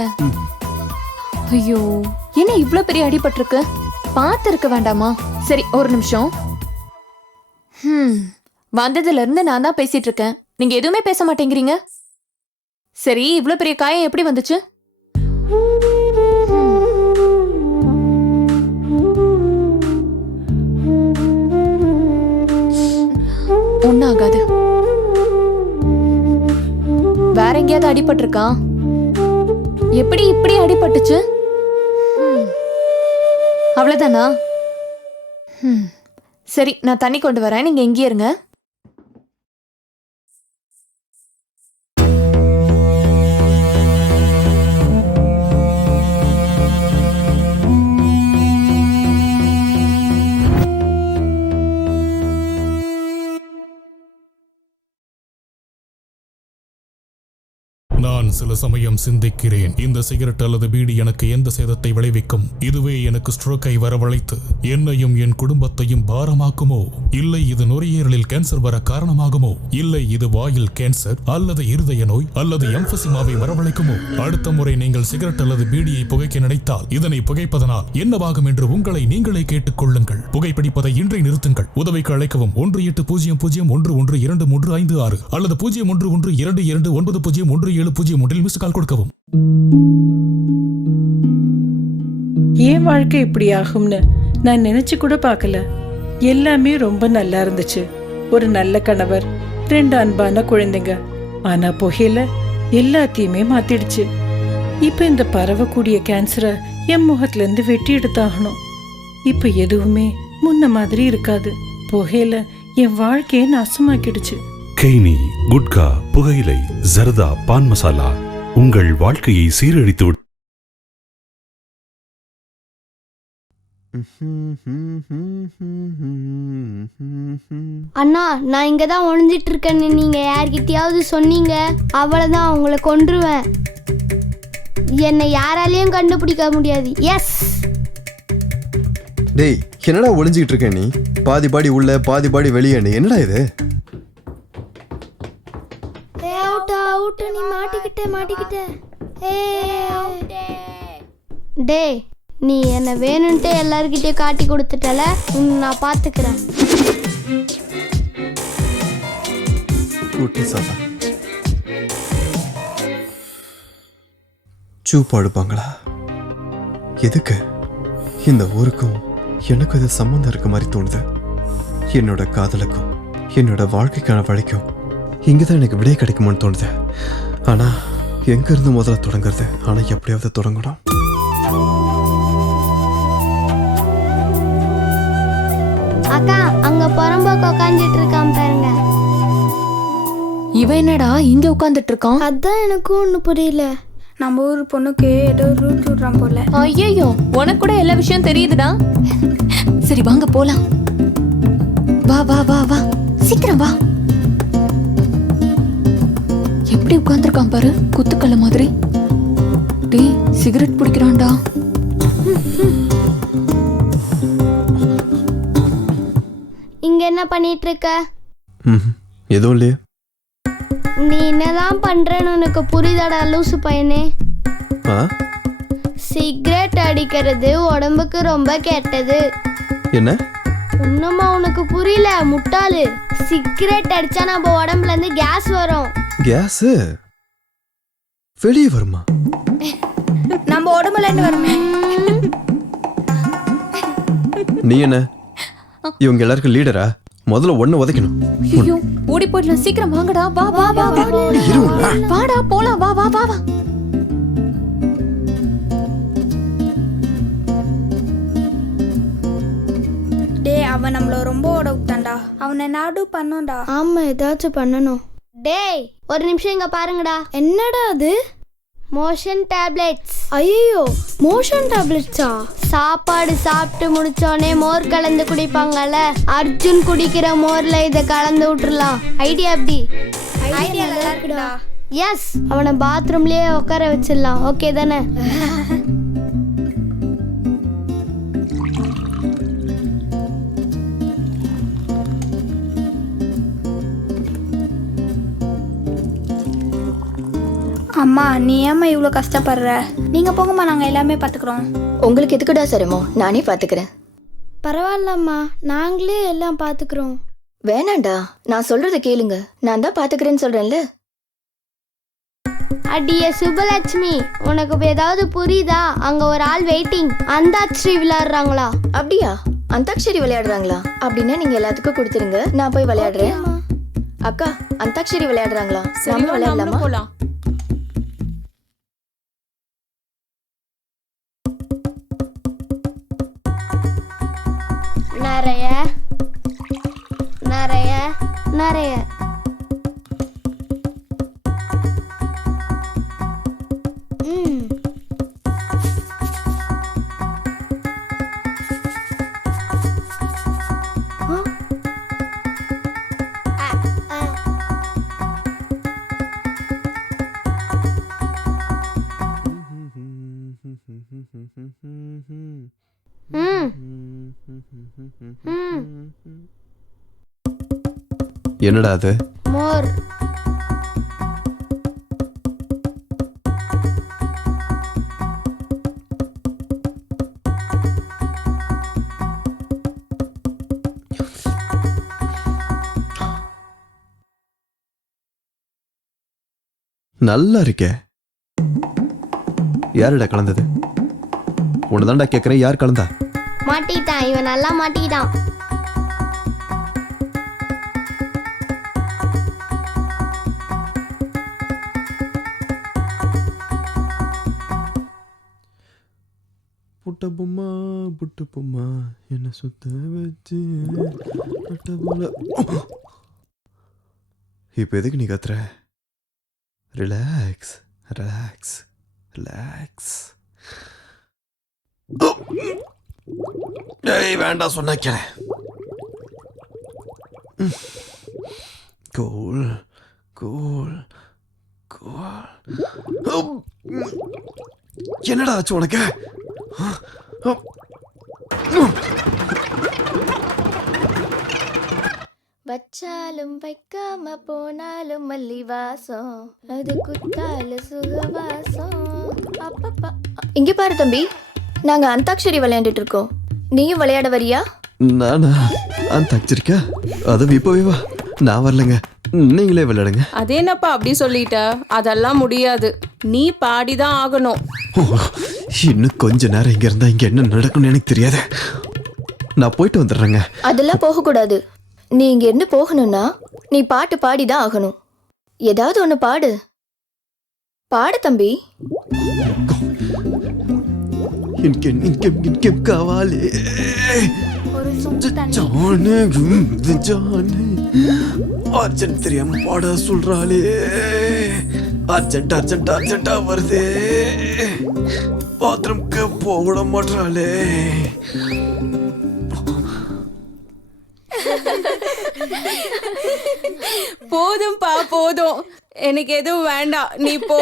ஐயோ, என்ன இவ்ளோ பெரிய அடிபட்டிருக்கு? பார்த்து இருக்க வேண்டாமா? சரி, ஒரு நிமிஷம். வந்ததுல இருந்து நான் தான் பேசிட்டு இருக்கேன், நீங்க எதுவுமே பேச மாட்டேங்கிறீங்க. சரி, இவ்ளோ பெரிய காயம் எப்படி வந்துச்சு? ஒன்னும் ஆகாது. வேற எங்கேயாவது அடிபட்டிருக்கா? எப்படி இப்படி அடிபட்டுச்சு? அவ்வளவுதானா? சரி, நான் தண்ணி கொண்டு வரேன், நீங்க எங்கேயே இருங்க. நான் சில சமயம் சிந்திக்கிறேன், இந்த சிகரெட் அல்லது பீடி எனக்கு எந்த சேதத்தை விளைவிக்கும்? இதுவே எனக்கு ஸ்ட்ரோக்கை வரவழைத்து என்னையும் என் குடும்பத்தையும் பாரமாக்குமோ? இல்லை இது நுரையீரலில் கேன்சர் வர காரணமாகுமோ? இல்லை இது வாயில் கேன்சர் அல்லது இருதய நோய் அல்லது எம்பசிமாவை வரவழைக்குமோ? அடுத்த முறை நீங்கள் சிகரெட் அல்லது பீடியை புகைக்க நினைத்தால் இதனை புகைப்பதனால் என்னவாகும் என்று உங்களை நீங்களே கேட்டுக் கொள்ளுங்கள். புகைப்பிடிப்பதை இன்றை நிறுத்துங்கள். உதவிக்கு அழைக்கவும் 1800112356 அல்லது 0112290107 மிஸ் கால் கொடுக்கவும். ஏன் வாழ்க்கை இப்படி ஆகும்னு நான் நினைச்சு கூட பார்க்கல. எல்லாமே ரொம்ப நல்லா இருந்துச்சு. ஒரு நல்ல கணவர், 2 அன்பான குழந்தைங்க. ஆனா புகையில எல்லாத்தையுமே மாத்திடுச்சு. இப்ப இந்த பரவக்கூடிய கேன்சரை என் முகத்துல இருந்து வெட்டி எடுத்தாகணும். இப்ப எதுவுமே முன்ன மாதிரி இருக்காது. புகையில என் வாழ்க்கையை நாசமாக்கிடுச்சு. கெய்னி, குட்கா, புகையிலை, ஜர்தா, பான் மசாலா உங்கள் வாழ்க்கையை சீரழித்து விடும். அண்ணா, நான் இங்க தான் ஒளிஞ்சிட்டு இருக்கேன்னு நீங்க யார்கிட்டயாவது சொன்னீங்க, அவ்வளவுதான், உங்களை கொன்றுவேன். என்னை யாராலையும் கண்டுபிடிக்க முடியாது. எஸ். டேய், என்னடா ஒளிஞ்சிக்கிட்டு இருக்க நீ? பாதி பாடி உள்ள பாதி பாடி வெளியே. நீ என்னடா இது? நீ மாட்டிக்கிட்ட. டே, நீ என்ன வேணும்ட்டு எல்லார்கிட்டயும் காட்டி கொடுத்துட்டல, நான் பாத்துக்கிறேன். சூப்பாடுப்பாங்களா? எதுக்கு? இந்த ஊருக்கும் எனக்கும் இது சம்பந்தம் இருக்க மாதிரி தோணுது. என்னோட காதலுக்கும் என்னோட வாழ்க்கைக்கான வழிக்கும் இங்கதான் எனக்கு விடை கிடைக்குமான்னு தோணுது. ஆனா எங்க இருந்து முதல்ல தொடங்குறது? ஆனா எப்படியாவது தொடங்கணும். அக்கா, அங்க புறம்போக்கு உட்காந்துட்டு இருக்கான் பாருங்க. இவன் என்னடா இங்க உட்காந்துட்டு இருக்கான்? அதான் எனக்கும் ஒண்ணு புரியல. நம்ம ஊர் பொண்ணுக்கு ஏதோ ரூட் விடுறான் போல. ஐயோ, உனக்கு கூட எல்லா விஷயம் தெரியுதுடா. சரி வாங்க போலாம். வா வா வா வா, சீக்கிரம் வா. எப்படி உட்கார்ந்துருக்கான் பாரு, குத்துக்கல்ல மாதிரி. டேய், சிகரெட் பிடிக்கிறான்டா. இங்க என்ன பண்ணிட்டு இருக்க? எதுவும் இல்லையே. நீ என்னதான் பண்றேன்னு உனக்கு புரியுதாடா லூசு பையனே? சிகரெட் அடிக்கிறது உடம்புக்கு ரொம்ப கெட்டது. என்ன? இன்னுமா உனக்கு புரியல முட்டாளு? சிகரெட் அடிச்சா நம்ம உடம்புல இருந்து கேஸ் வரும். கேஸ் வெளியே வருமா? நம்ம உடம்புல இருந்து வருமே. நீ என்ன இவங்க எல்லாருக்கும் லீடரா? முதல்ல ஒண்ணு உதைக்கணும். ஐயோ, ஓடி போயிடலாம். சீக்கிரம் வாங்கடா. வா வா வா வா. வாடா போலாம். வா வா வா வா. டேய் அவன் நம்மள ரொம்ப ஓட விட்டான்டா. அவனை நாடு பண்ணோம்டா. ஆமா ஏதாச்சும் பண்ணணும். டேய் ஒரு நிமிஷம் இங்க பாருங்கடா. என்னடா அது? Motion tablets. ஐயோ மோஷன் டேப்லெட்ஸா? சாப்பாடு சாப்பிட்டு முடிச்சோடனே மோர் கலந்து குடிப்பாங்கல்ல, அர்ஜுன் குடிக்கிற மோர்ல இதை கலந்து விட்டுறலாம். ஐடியா எப்படி? ஐடியா நல்லா இருக்குடா. எஸ், அவனை பாத்ரூம்லயே உட்கார வச்சிடலாம். ஓகே தானே? அம்மா நீ ஏம்மா இவ்வளோ கஷ்டப்படுற? நீங்க போங்கம்மா, நாங்க எல்லாமே பாத்துக்கிறோம். உங்களுக்கு எதுக்குடா சிரமம்? நானே பாத்துக்கிறேன். பரவாயில்லம்மா, நாங்களே எல்லாம் பாத்துக்கிறோம். வேணாண்டா, நான் சொல்றத கேளுங்க. நான் தான் பாத்துக்கிறேன்னு சொல்றேன்ல. அடிய சுபலட்சுமி, உனக்கு இப்ப ஏதாவது புரியுதா? அங்க ஒரு ஆள் வெயிட்டிங். அந்தாட்சி விளையாடுறாங்களா? அப்படியா? அந்தாக்ஷரி விளையாடுறாங்களா? அப்படின்னா நீங்க எல்லாத்துக்கும் கொடுத்துருங்க, நான் போய் விளையாடுறேன். அக்கா, அந்தாக்ஷரி விளையாடுறாங்களா? நாம விளையாடலாமா? போலாம். நிறைய நிறைய நிறைய என்னடா அது? மோர். நல்லா இருக்கே. யாருடா கலந்தது? உன்னதான்டா கேக்குறேன், யார் கலந்தா? மாட்டிட்டான் இவன், நல்லா மாட்டிட்டான். புட்ட பொம்மா புட்டு பொம்மா என்ன சுத்த வச்சு கட்ட போல. இப்போ எதுக்கு நீ கத்துற? Relax relax relax. ஏய் வேண்டாம் சொன்னா கேள. Cool cool cool. என்னடா ஆச்சு உனக்கு? வச்சாலும் வைக்காம போனாலும் மல்லி வாசம், அது குத்தால சுகவாசம். அப்பப்பா. இங்க பாரு தம்பி, நாங்க அந்தாக்ஷரி விளையாண்டுட்டு இருக்கோம். நீயும் விளையாட வரியா? நானா? அந்தாக்ஷரிக்கா? அது இப்பவே வா. நான் வரலங்க, நீங்களே விளையாடுங்க. அது என்னப்பா அப்படி சொல்லிட்ட? அதெல்லாம் முடியாது, நீ பாடிதான் ஆகணும். இன்னும் கொஞ்ச நேரம் இங்க இருந்தா இங்க என்ன நடக்கும்னு எனக்கு தெரியாது. நான் போயிட்டு வந்துடுறேங்க. அதெல்லாம் போகக்கூடாது. நீ இங்க இருந்து போகணும்னா நீ பாட்டு பாடிதான் ஆகணும். ஏதாவது ஒண்ணு பாடு. பாடு தம்பி. காவாலே அர்ஜென்ட் தெரியாம பாட சொல்றாளே. அர்ஜென்ட் அர்ஜென்ட் அர்ஜென்டா வருதே. பாத்ரூம்க்கு போட மாட்டாளே. போதும்பா போதும், எனக்கு எதுவும் வேண்டாம், நீ போ.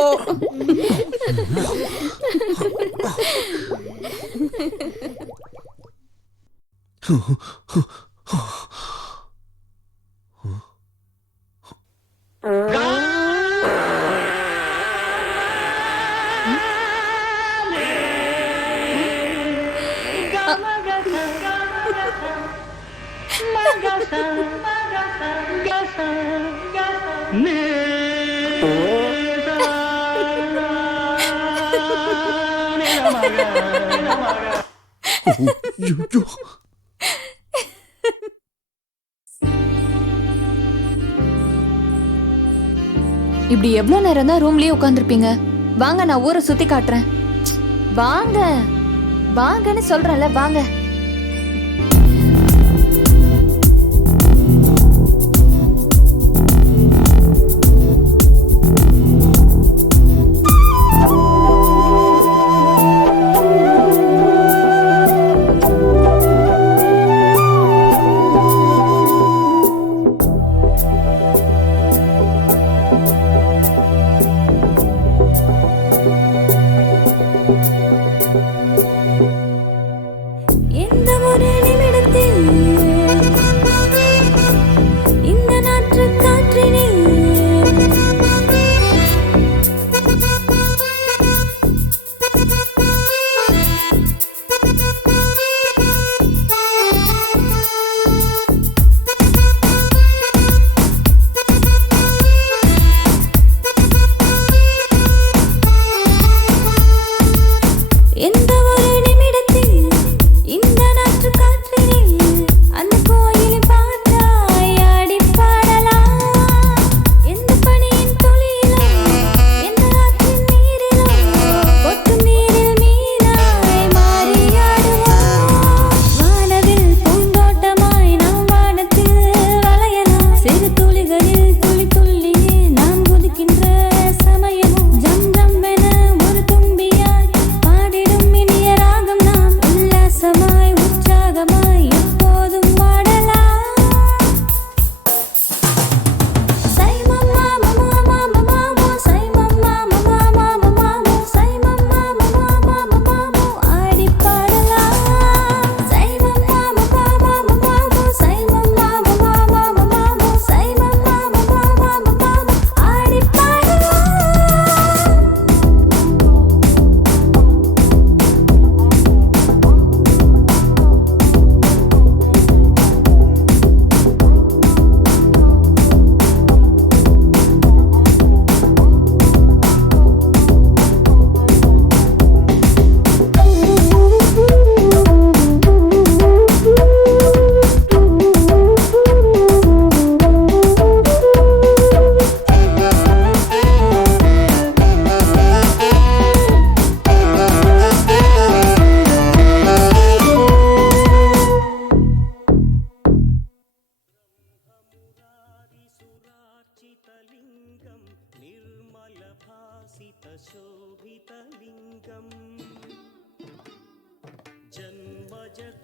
இப்படி எவ்வளவு நேரம் தான் ரூம்லயே உட்காந்துருப்பீங்க? வாங்க, நான் ஊரை சுத்தி காட்டுறேன். வாங்க வாங்கன்னு சொல்றேன்ல, வாங்க.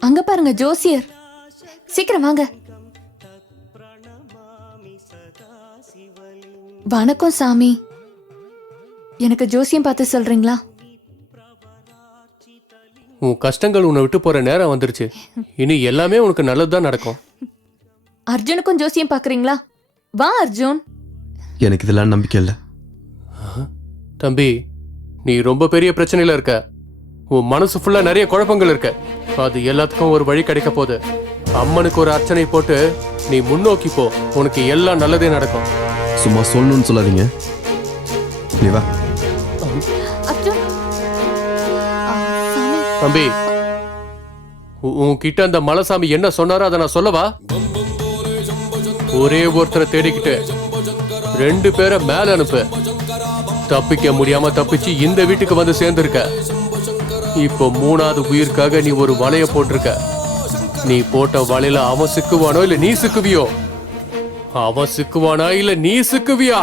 அங்க பாருங்க ஜோசியர், சீக்கிரம் வாங்க. வணக்கம் சாமி, எனக்கு ஜோசியம் பார்த்து சொல்றீங்களா? உன் கஷ்டங்கள் உன்னை விட்டு போற நேரம் வந்துருச்சு. இனி எல்லாமே உனக்கு நல்லதுதான் நடக்கும். அர்ஜுனுக்கும் ஜோசியம் பாக்குறீங்களா? வா அர்ஜுன். எனக்கு இதெல்லாம் நம்பிக்கை இல்லை. தம்பி, நீ ரொம்ப பெரிய பிரச்சனையில இருக்க. உன் மனசு ஃபுல்லா நிறைய குழப்பங்கள் இருக்க. அது எல்லாத்துக்கும் ஒரு வழி கிடைக்க போகுது. அம்மனுக்கு ஒரு அர்ச்சனை போட்டு நீ முன்னோக்கி போ. உனக்கு எல்லாம் நல்லதே நடக்கும். சும்மா சொல்லணும்னு சொல்லாதீங்க. நீ வா. தம்பி, உன்கிட்ட அந்த மலைசாமி என்ன சொன்னாரோ அதை நான் சொல்லவா? ஒரே ஒருத்தரை தேடிக்கிட்டு 2 பேரை மேல அனுப்பு. தப்பிக்க முடியாம தப்பிச்சு இந்த வீட்டுக்கு வந்து சேர்ந்திருக்க. இப்போ 3வது உயிருக்காக நீ ஒரு வலைய போட்டிருக்க. நீ போட்ட வலையில அவன் சிக்குவானோ இல்ல நீ சிக்குவியோ? அவன் சிக்குவானா இல்ல நீ சிக்குவியா?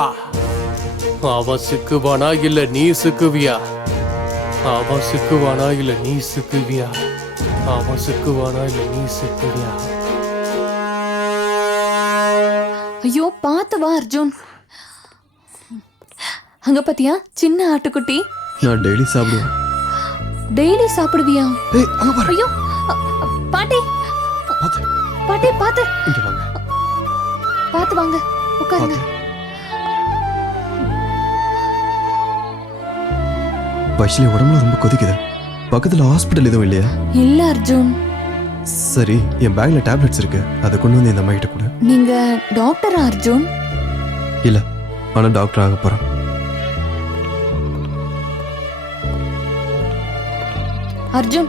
அவன் சிக்குவானா இல்ல நீ சிக்குவியா? அவன் சிக்குவானா இல்ல நீ சிக்குவியா? அவன் சிக்குவானா இல்ல நீ சிக்குவியா? ஐயோ, பார்த்து வா அர்ஜுன். அங்க பாத்தியா சின்ன ஆட்டுக்குட்டி? நான் டெய்லி சாப்பிடுவேன். டெய்லி சாப்பிடுவியா? ஐயோ பாட்டி, பாட்டி பாத்து பாத்து வாங்க, உட்காருங்க. வைஷ்லி உடம்புல ரொம்ப கொதிக்குது. பக்கத்துல ஹாஸ்பிட்டல் எதுவும் இல்லையா? இல்ல அர்ஜுன். சரி, என் பேக்ல டேப்லெட்ஸ் இருக்கு, அதை கொண்டு வந்து இந்த அம்மா கிட்ட கொடு. நீங்க டாக்டரா அர்ஜுன்? இல்ல, ஆனா டாக்டர் ஆக போறேன். அர்ஜுன்,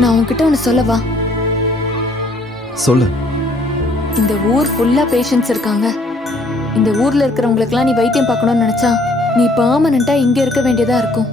நான் உன்கிட்ட ஒன்னு சொல்லவா? சொல்லு. இந்த ஊர் ஃபுல்லா பேஷண்ட்ஸ் இருக்காங்க. இந்த ஊர்ல இருக்கிறவங்களுக்குலாம் நீ வைத்தியம் பார்க்கணும்னு நினைச்சா நீ பெர்மனண்டா இங்க இருக்க வேண்டியதா இருக்கும்.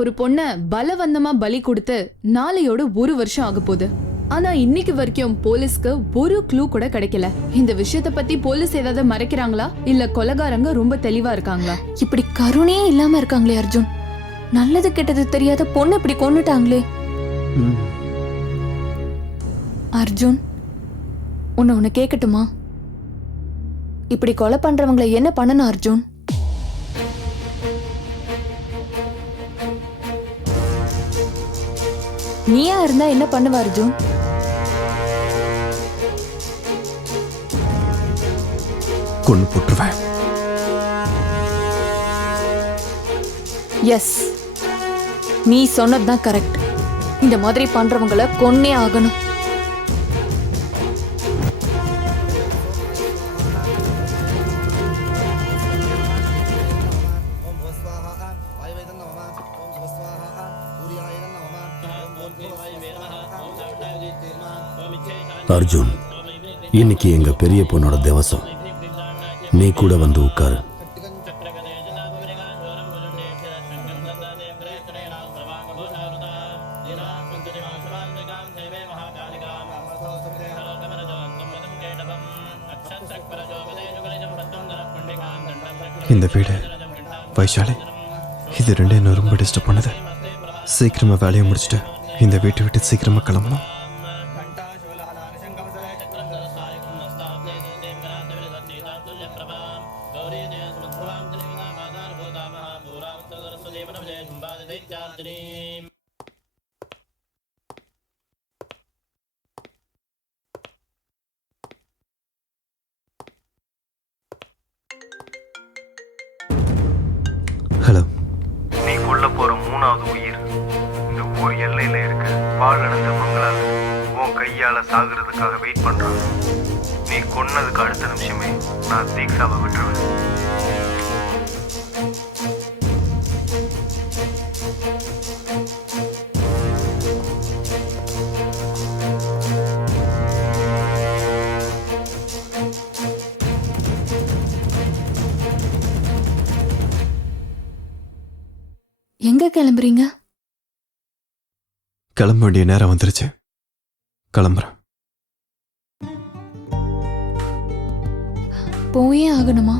ஒரு பொண்ண பலவந்தமா பலி கொடுத்து நாளையோட 1 வருஷம் ஆக போகுது. ஆனா இன்னைக்கு வரைக்கும் போலீஸ்க்கு ஒரு க்ளூ கூட கிடைக்கல. இந்த விஷயத்த பத்தி போலீஸ் ஏதாவது மறைக்கிறாங்களா இல்ல கொலைகாரங்க ரொம்ப தெளிவா இருக்காங்களா? இப்படி கருணையே இல்லாம இருக்காங்களே அர்ஜுன். நல்லது கெட்டது தெரியாத பொண்ணு இப்படி கொன்னுட்டாங்களே. அர்ஜுன், உன்னை கேட்கட்டுமா? இப்படி கொலை பண்றவங்களை என்ன பண்ணணும் அர்ஜுன்? நீயா இருந்தா என்ன பண்ணுவ அர்ஜுன்? கொண்டு போட்டுருவேன். எஸ், நீ சொன்னதுதான் கரெக்ட். இந்த மாதிரி பண்றவங்கள கொன்னே ஆகணும். அர்ஜுன், இன்னைக்கு எங்க பெரிய பொண்ணோட திவசம். நீ கூட வந்து உட்காரு. இந்த வீடு, வைஷாலி, இது ரெண்டு என்ன ரொம்ப டிஸ்டர்ப் பண்ணுது. சீக்கிரமா வேலையை முடிச்சுட்டு இந்த வீட்டை விட்டு சீக்கிரமா கிளம்பணும். ஹலோ. நீ கொல்ல போற 3வது உயிர் இந்த ஊர் எல்லையில இருக்க பால் அடைஞ்ச பங்களால உன் கையால சாகுறதுக்காக வெயிட் பண்றான். நீ கொன்னதுக்கு அடுத்த நிமிஷமே நான் தீக்ஷாவை விட்டுருவேன். எங்க கிளம்புறீங்க? கிளம்ப வேண்டிய நேரம் வந்துருச்சு. கிளம்புறேன். போயே ஆகணுமா?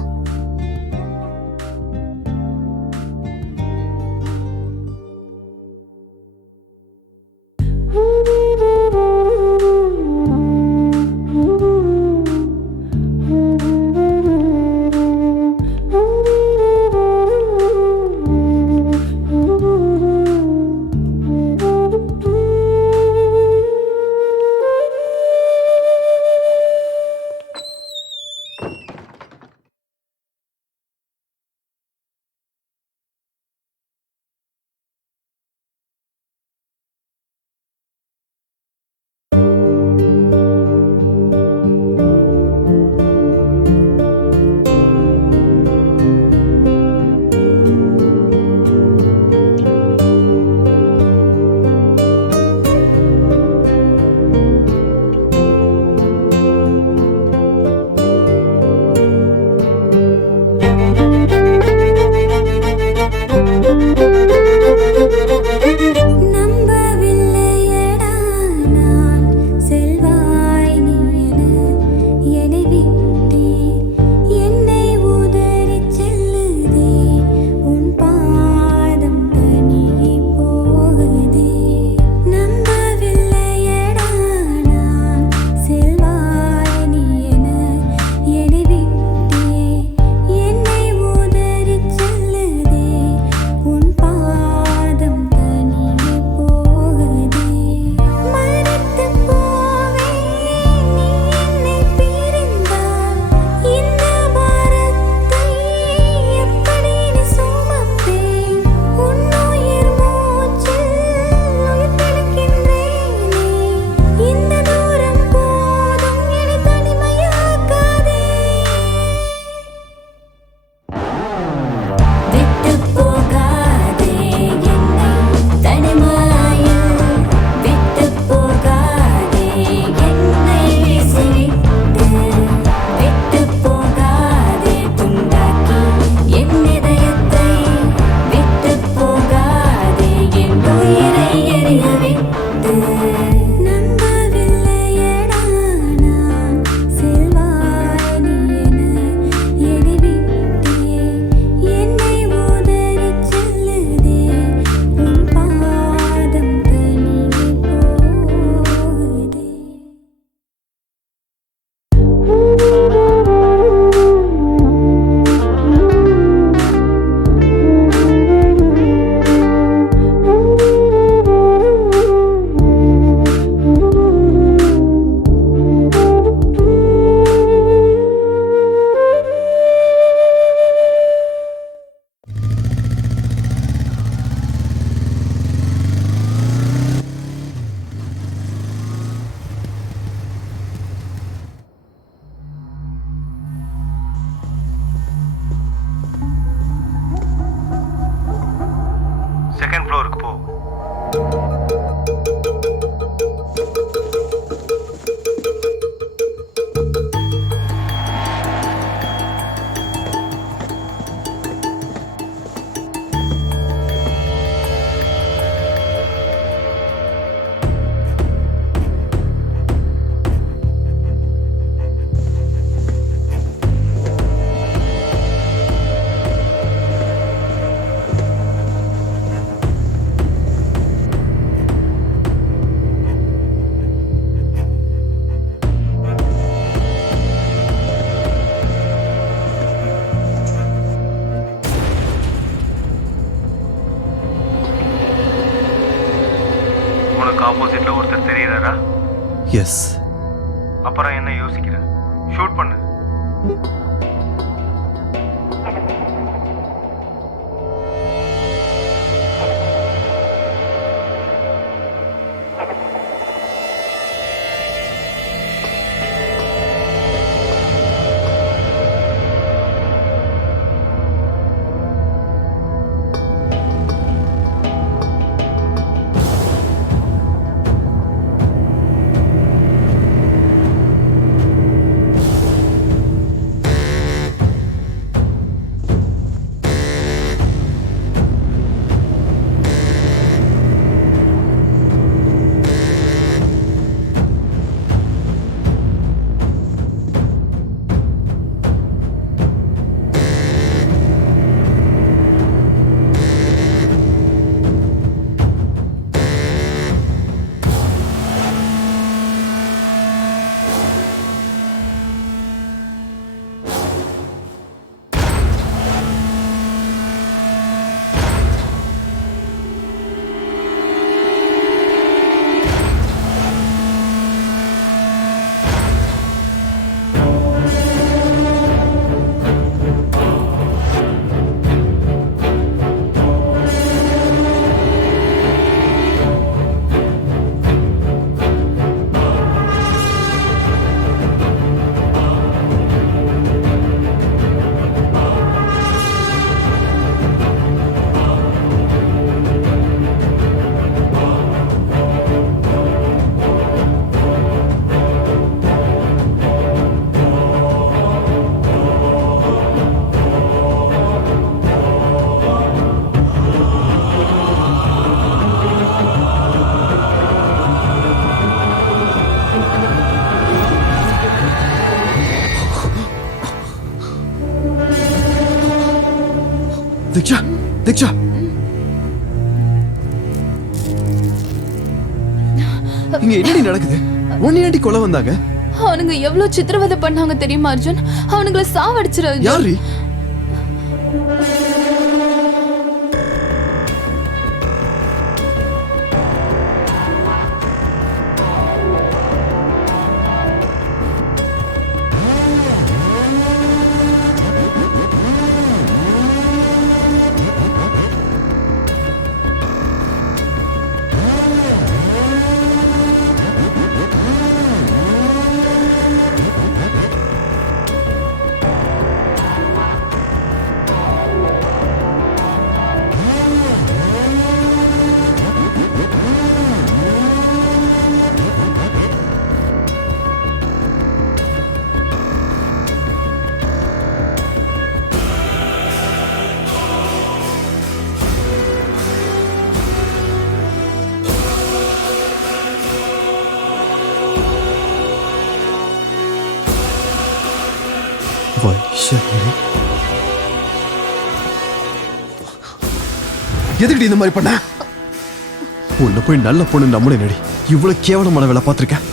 உனக்கு ஆப்போசிட்ல ஒருத்தர் தெரியறாரா? எஸ். அப்புறம் என்ன யோசிக்கிற? ஷூட் பண்ணு. தீக்ஷா, தீக்ஷா, இங்க என்னடி நடக்குது? உன்னை கொலை வந்தாங்க? அவனுங்க எவ்வளவு சித்திரவதை பண்ணாங்க தெரியுமா அர்ஜுன்? அவனுங்களை சாவடிச்சிரு. யாரு? எதுக்கு இந்த மாதிரி பண்ண? உன்னை போய் நல்ல பொண்ணு நம்மளே நடி. இவ்வளவு கேவலமான வேலை பார்த்திருக்கேன்.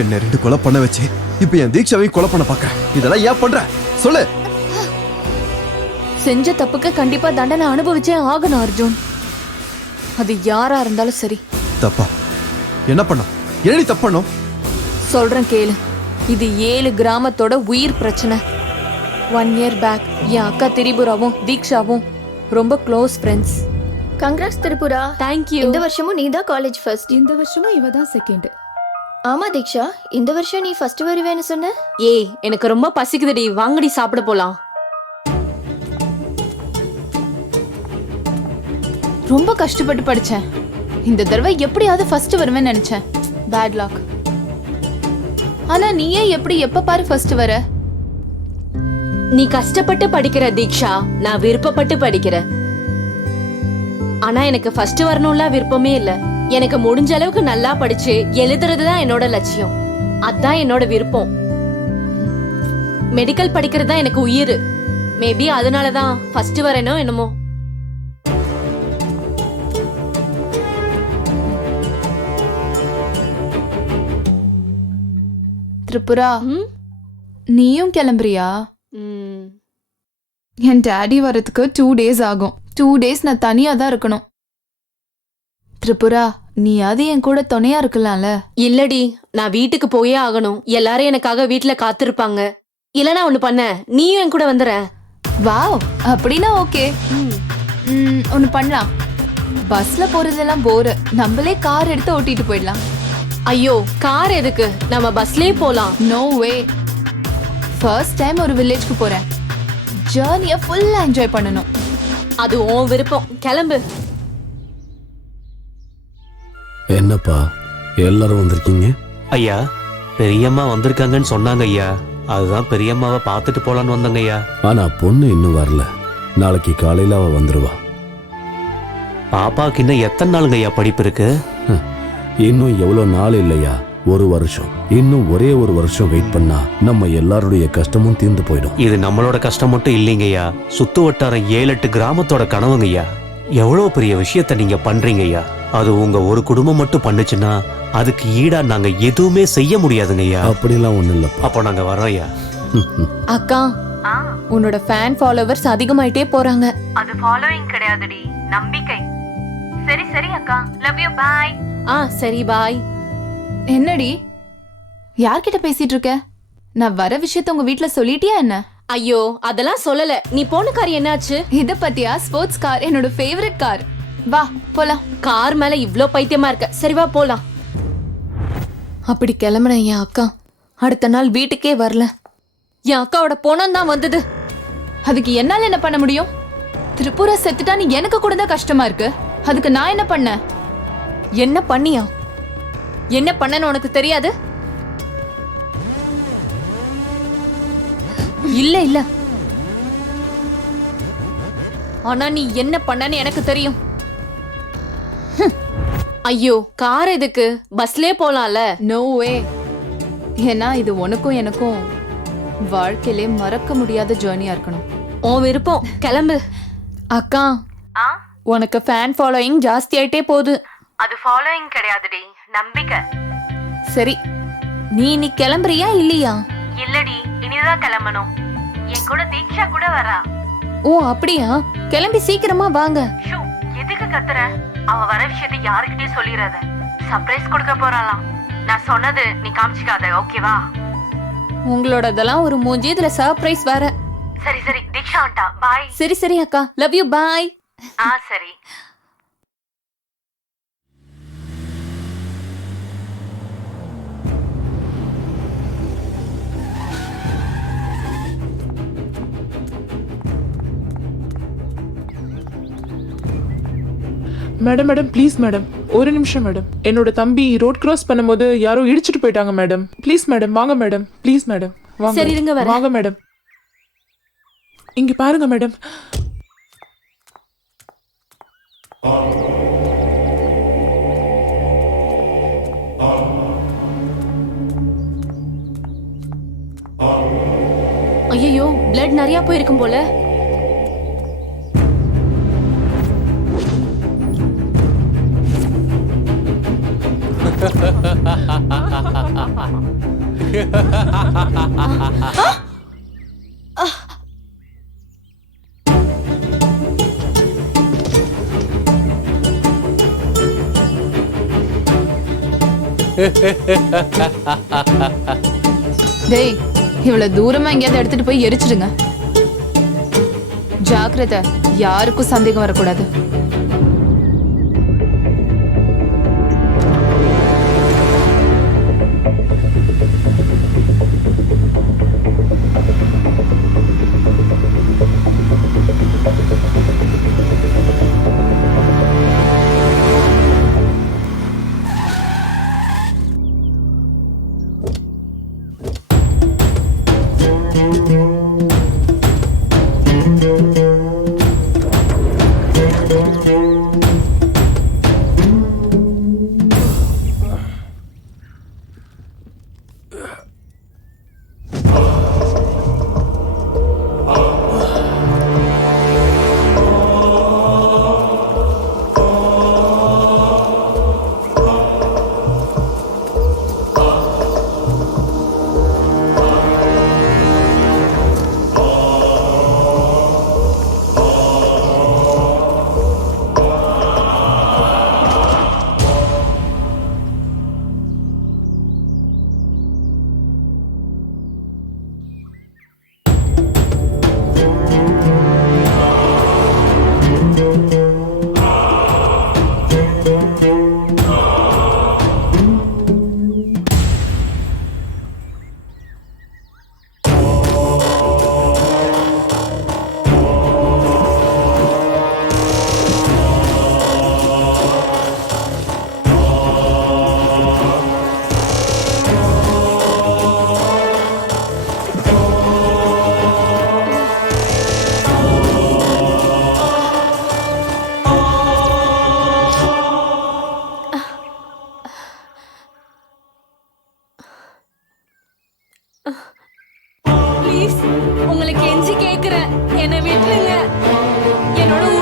என்ன 2 கொலை பண்ண வச்சு இப்ப என் தீக்ஷாவையும் கொலை பண்ண பாக்குறேன். இதெல்லாம் ஏன் பண்ற? சொல்லு. செஞ்ச தப்புக்கு கண்டிப்பா தண்டனை அனுபவிச்சே ஆகணும் அர்ஜுன். அது யாரா இருந்தாலும் சரி. தப்பா? என்ன பண்ணோம்? என்னடி தப்பு பண்ணோம்? சொல்றேன் கேளு. இது 7 கிராமத்தோட உயிர் பிரச்சனை. 1 இயர் பேக் என் அக்கா திரிபுராவும் தீக்ஷாவும் ரொம்ப close friends. Congrats Tripura. Thank you. இந்த வருஷமும் நீ தான் காலேஜ் ஃபர்ஸ்ட். இந்த வருஷமும் இவ தான் செகண்ட். ஆமா தீக்ஷா, இந்த வருஷம் நீ ஃபர்ஸ்ட் வருவேன்னு சொன்ன. ஏய், எனக்கு ரொம்ப பசிக்குதுடி, வாங்கடி சாப்பிட போலாம். ரொம்ப கஷ்டப்பட்டு படிச்சேன். இந்த தடவை எப்படியாவது ஃபர்ஸ்ட் வருவேன்னு நினைச்சேன். Bad luck. ஆனா நீயே எப்படி எப்ப பாரு ஃபர்ஸ்ட் வர? நீ கஷ்டப்பட்டு படிக்கிற தீக்ஷா, நான் விருப்பப்பட்டு படிக்கிறேன். ஆனா எனக்கு ஃபர்ஸ்ட் வரணும்ல விருப்பமே இல்ல. எனக்கு முடிஞ்ச அளவுக்கு நல்லா படிச்சு எழுதுறதுதான் என்னோட லட்சியம். அதான் என்னோட விருப்பம். மெடிக்கல் படிக்கிறது தான் எனக்கு உயிர். மேபி அதனாலதான் ஃபர்ஸ்ட் வரேனோ என்னமோ. திரிபுரா, நீயும் கிளம்புறியா? என் டாடி வரதுக்கு 2 days ஆகும். 2 days நான் தனியா தான் இருக்கணும். திரிபுரா, நீயாவது என் கூட துணையா இருக்கலாம்ல. இல்லடி, நான் வீட்டுக்கு போயே ஆகணும். எல்லாரும் எனக்காக வீட்டுல காத்திருப்பாங்க. இல்லனா ஒண்ணு பண்ண, நீயும் என் கூட வந்துற. வாவ், அப்படின்னா ஓகே. ஒன்னு பண்ணலாம். பஸ்ல போறதெல்லாம் போரு, நம்மளே கார் எடுத்து ஓட்டிட்டு போயிடலாம். ஐயோ, கார் எதுக்கு? நம்ம பஸ்லயே போலாம். நோ வே. ஃபர்ஸ்ட் டைம் ஒரு வில்லேஜ்க்கு போறேன். ஜர்னியை ஃபுல்லா என்ஜாய் பண்ணணும். அது உன் விருப்பம். கிளம்பு. என்னப்பா எல்லாரும் வந்திருக்கீங்க? ஐயா, பெரியம்மா வந்திருக்காங்கன்னு சொன்னாங்க ஐயா. அதுதான் பெரியம்மாவை பார்த்துட்டு போலான்னு வந்தாங்க ஐயா. ஆனா பொண்ணு இன்னும் வரல. நாளைக்கு காலையில அவ வந்துருவா. பாப்பாக்கு இன்னும் எத்தனை நாளுங்க ஐயா படிப்பு இருக்கு? இன்னும் எவ்வளவு நாள் இல்லையா, 1 வருஷம். இன்னும் ஒரே 1 வருஷம் வெயிட் பண்ணா நம்ம எல்லாருடைய கஷ்டமும் தீர்ந்து போயிடும். இது நம்மளோட கஷ்டம் மட்டும் இல்லைங்க ஐயா, சுத்து வட்டாரம் 7-8 கிராமத்தோட கனவுங்க ஐயா. எவ்வளவு பெரிய விஷயத்த நீங்க பண்றீங்க ஐயா. அது உங்க ஒரு குடும்பம் மட்டும் பண்ணுச்சுன்னா அதுக்கு ஈடா நாங்க எதுவுமே செய்ய முடியாதுங்க ஐயா. அப்படிலாம் ஒண்ணு இல்ல. அப்போ நாங்க வரோம் ஐயா. அக்கா, உன்னோட ஃபேன் ஃபாலோவர்ஸ் அதிகமாயிட்டே போறாங்க. அது ஃபாலோயிங் கிடையாதுடி, நம்பிக்கை. சரி சரி அக்கா, லவ் யூ, பை. சரி, பாய். என்னடி, யார்கிட்ட பேசிட்டு இருக்க? நான் வர விஷயத்த உங்க வீட்ல சொல்லிட்டியா என்ன? ஐயோ, அதெல்லாம் சொல்லல. நீ போன கார் என்னாச்சு? இத பத்தியா? ஸ்போர்ட்ஸ் கார், என்னோட ஃபேவரட் கார். வா போலாம். கார் மேல இவ்ளோ பைத்தியமா இருக்க. சரி வா போலாம். அப்படி கிளம்புன என் அக்கா அடுத்த நாள் வீட்டுக்கே வரல. என் அக்காவோட போனம் தான் வந்தது. அதுக்கு என்னால என்ன பண்ண முடியும்? திரிபுரா செத்துட்டான்னு எனக்கு கூட தான் கஷ்டமா இருக்கு. அதுக்கு நான் என்ன பண்ண? என்ன பண்ணியா? என்ன பண்ணன்னு உனக்கு தெரியாது? இல்ல இல்ல, ஆனா நீ என்ன பண்ணன்னு எனக்கு தெரியும். ஐயோ, கார் எதுக்கு? பஸ்லயே போலாம்ல. No way. ஏன்னா இது உனக்கும் எனக்கும் வாழ்க்கையிலே மறக்க முடியாத ஜர்னியா இருக்கணும். உன் விருப்பம், கிளம்பு. அக்கா, உனக்கு ஃபேன் ஃபாலோயிங் ஜாஸ்தி ஆயிட்டே போகுது. அது ஃபாலோயிங் கிடையாதுடி, நம்பிக்கை. சரி, நீ இன்னைக்கு கிளம்புறியா இல்லையா? இல்லடி, இனிதான் கிளம்பணும். என் கூட தீக்ஷா கூட வரா. ஓ அப்படியா? கிளம்பி சீக்கிரமா வாங்க. ஷூ, எதுக்கு கத்துற? அவ வர விஷயத்தை யாருக்கிட்டயும் சொல்லிடாத. சர்ப்ரைஸ் கொடுக்க போறாளாம். நான் சொன்னது நீ காமிச்சிக்காத, ஓகேவா? உங்களோடதெல்லாம் ஒரு மூஞ்சி, இதுல சர்ப்ரைஸ் வேற. சரி சரி, தீக்ஷா வந்துட்டா, பாய். சரி சரி அக்கா, லவ் யூ, பாய். சரி. மேடம் மேடம் ப்ளீஸ் மேடம், ஒரு நிமிஷம் மேடம். என்னோட தம்பி ரோட் கிராஸ் பண்ணும்போது யாரோ இடிச்சிட்டு போயிட்டாங்க மேடம். ப்ளீஸ் மேடம், வாங்க மேடம், ப்ளீஸ் மேடம், வாங்க. சரி, இருங்க வரேன். வாங்க மேடம், இங்க பாருங்க மேடம். ஐயோ, பிளட் நிறைய போயிருக்கும் போல. டேய், இவ்வளவு தூரமா எங்கேயாவது எடுத்துட்டு போய் எரிச்சிடுங்க. ஜாக்கிரதை, யாருக்கும் சந்தேகம் வரக்கூடாது.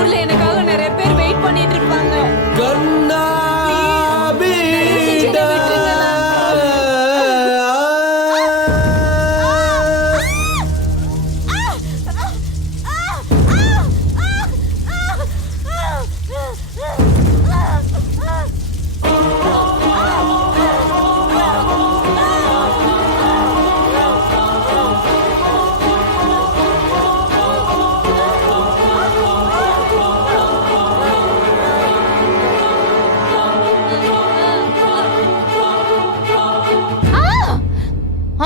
ஊர்ல எனக்காக நிறைய பேர் வெயிட் பண்ணிட்டு இருப்பாங்க. கண்ணா தயவு செஞ்சு என்னை விட்டுருங்க.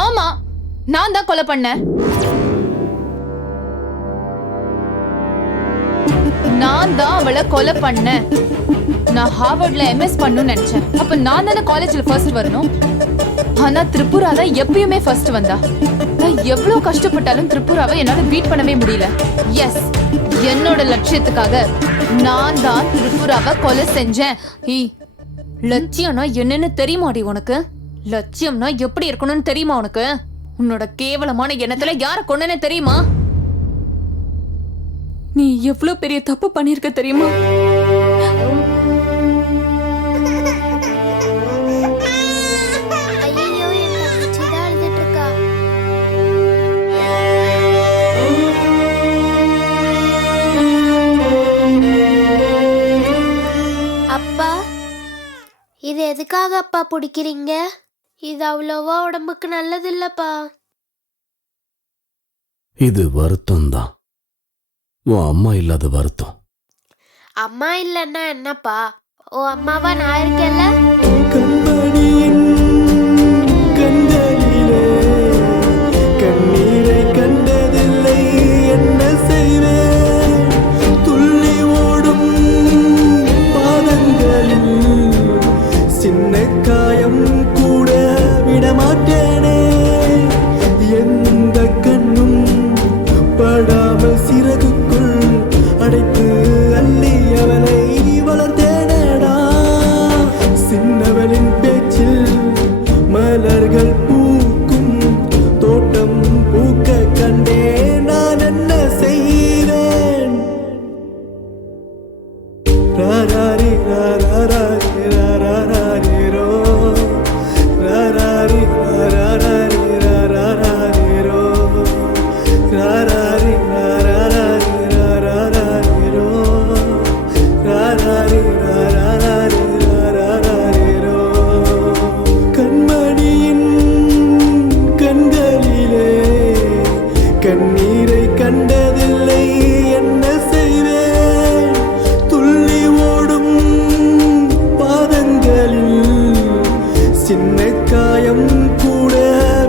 ஆமா, நான் தான் கொலை பண்ணேன். நான் தான் அவளை கொலை பண்ணேன். நான் ஹார்வர்ட்ல எம்எஸ் பண்ணணும்னு நினைச்சேன். அப்ப நான் தானே காலேஜ்ல ஃபர்ஸ்ட் வரணும். ஆனா திரிபுரா தான் எப்பயுமே ஃபர்ஸ்ட் வந்தா. நான் எவ்வளவு கஷ்டப்பட்டாலும் திரிபுராவை என்னால பீட் பண்ணவே முடியல. எஸ், என்னோட லட்சியத்துக்காக நான் தான் திரிபுராவை கொலை செஞ்சேன். லட்சியம்னா என்னன்னு தெரியுமாடி உனக்கு? லட்சியம்னா எப்படி இருக்கணும்னு தெரியுமா உனக்கு? உன்னோட கேவலமான எண்ணத்துல யார கொன்னேன்னு தெரியுமா? நீ எவ்வளவு பெரிய தப்பு பண்ணிருக்க தெரியுமா? ஐயோ, என் தங்கச்சி தான் அழுதுட்டு இருக்கா. அப்பா, இது எதுக்காக அப்பா பிடிக்கிறீங்க? இது அவ்வளோவா உடம்புக்கு நல்லது இல்லப்பா. இது வருத்தம் தான். உன் அம்மா இல்லாத வருத்தம். அம்மா இல்லைன்னா என்னப்பா? ஓ அம்மாவா நான் இருக்கேன்ல. கண்மணியின் கண்களிலே கண்ணீரை கண்டதில்லை, என்ன செய்வேன்? துள்ளி ஓடும் பாதங்களில் சின்ன காயம் கூட விடமாட்டேனே. எந்த கண்ணும் படாமல் சிறகுக்குள் அடைத்து அள்ளி அவனை வளர்த்தேனடா. சின்னவளின் பேச்சில் மலர்கள் பூக்கும் தோட்டம் பூக்க கண்டே நான் என்ன செய்வேன்? ராராரி ராராரி ராராரி ரோ ராராரி ராராரி ராராரி ரோ ராராரி ராராரி ராராரி ரோ ராராரி ராராரி ராராரி ரோ. கண்மணியின் கண்களிலே கண்ணீரை கண்டதில்லை, என்ன செய்வேன்? துள்ளி ஓடும் பாதங்களில் சின்ன காயம் கூட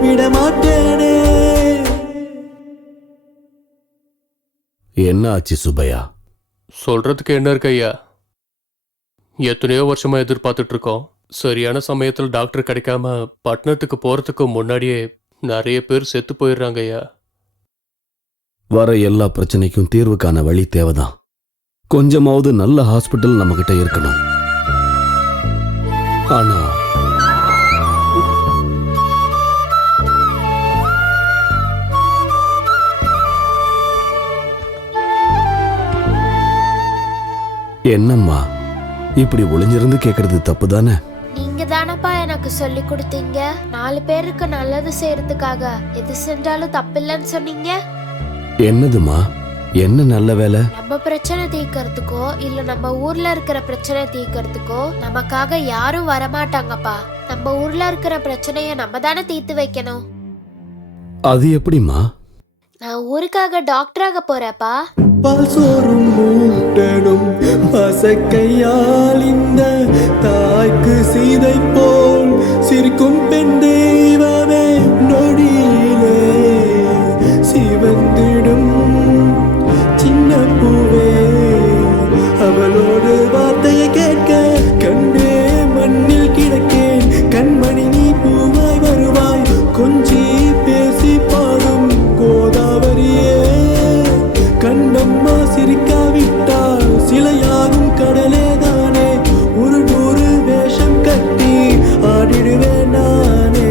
விடமாட்டேனே. என்ன ஆச்சு சுப்பையா? சொல்றதுக்கு என்ன இருக்கு ஐயா? எத்தனையோ வருஷமா எதிர்பார்த்துட்டு இருக்கோம். சரியான சமயத்தில் டாக்டர் கிடைக்காம பட்டணத்துக்கு போறதுக்கு முன்னாடியே நிறைய பேர் செத்து போயிடுறாங்க ஐயா. வர எல்லா பிரச்சனைக்கும் தீர்வு காண வழி தேவைதான். கொஞ்சமாவது நல்ல ஹாஸ்பிட்டல் நம்ம கிட்ட இருக்கணும். ஆனா என்னம்மா இப்படி ஒளிஞ்சிருந்து கேக்குறது தப்பு தானே? நீங்க தானப்பா எனக்கு சொல்லி கொடுத்தீங்க, 4 பேருக்கு நல்லது செய்யறதுக்காக எது செஞ்சாலும் தப்பில்லைன்னு சொன்னீங்க. என்னதுமா? என்ன நல்ல வேலை? நம்ம பிரச்சனை தீர்க்கறதுக்கோ இல்ல நம்ம ஊர்ல இருக்கிற பிரச்சனை தீர்க்கறதுக்கோ நமக்காக யாரும் வரமாட்டாங்கப்பா. நம்ம ஊர்ல இருக்கிற பிரச்சனைய நம்ம தானே தீர்த்து வைக்கணும். அது எப்படிமா? நான் ஊருக்காக டாக்டராக போறேப்பா. பால் சோறும் மூட்டனும் பசக்கையால் இந்த தாய்க்கு சீதை போல் சிரிக்கும் பெண் தெய்வமே நொடியிலே சிவந்திடும் சின்ன பூவே. அவளோடு வார்த்தையை கேட்க கண்டே மண்ணில் கிடக்கேன். கண்மணி நீ பூவாய் வருவாய், கொஞ்சி பேசி பாடும் கோதாவரியே. கண்ணம்மா சிரிக்காவிட்டால் சிலையாகும் கடலே தானே. ஒரு 100 வேஷம் கட்டி ஆடிடுவேன் நானே.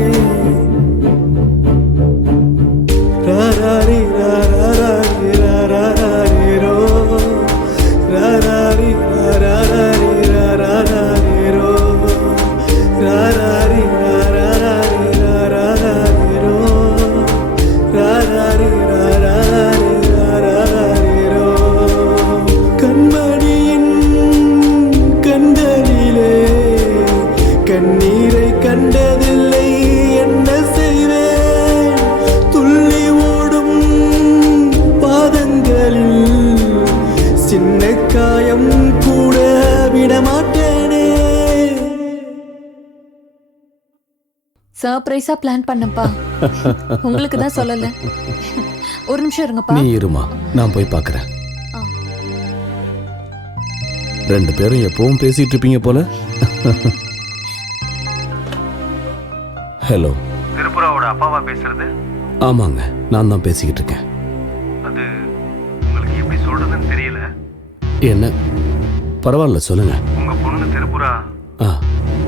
சின்ன காயம் கூட விடமாட்டேனே. சர்ப்ரைஸா பிளான் பண்ணப்பா, உங்களுக்கு தான் சொல்லல. ஒரு நிமிஷம் இருங்கப்பா. நீ இருமா, நான் போய் பார்க்கறேன். ரெண்டு பேரும் எப்பவும் பேசிட்டு இருப்பீங்க போல. ஹலோ, திருப்புராவோட அப்பாவா பேசுறது? ஆமாங்க, நான் தான் பேசிக்கிட்டு இருக்கேன். அது உங்களுக்கு எப்படி சொல்றதுன்னு தெரியல. என்ன? பரவாயில்ல, சொல்லுங்க. உங்க பொண்ணு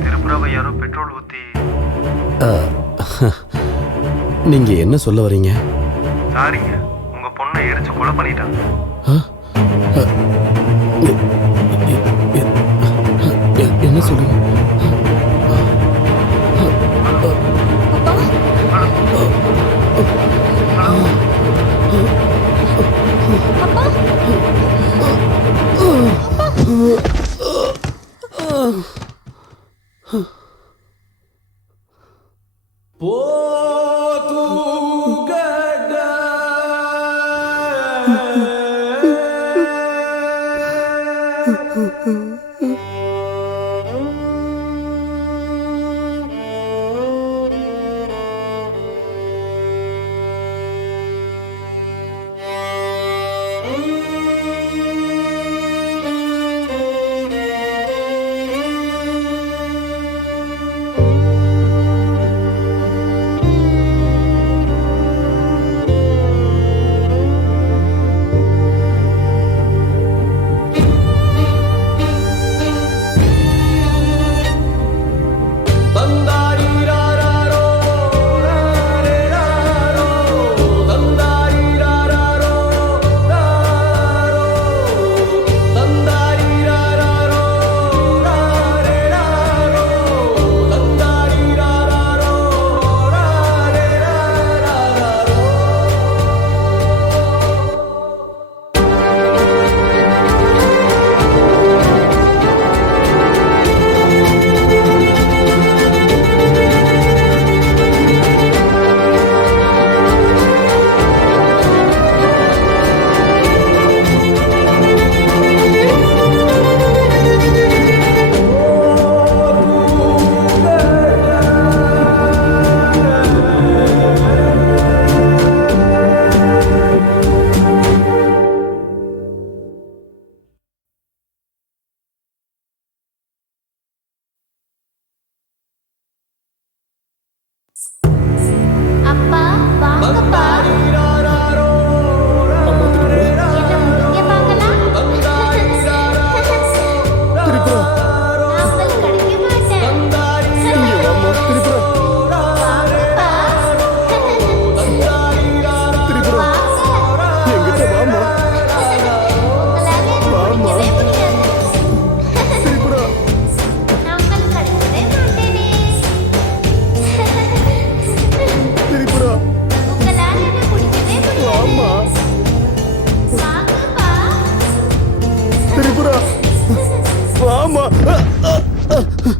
திருப்புராவை யாரோ பெட்ரோல் ஊத்தி. நீங்க என்ன சொல்ல வரீங்க? சாரிங்க, உங்க பொண்ணை எரிச்சு கொலை பண்ணிட்டாங்க. என்ன சொல்லுங்க?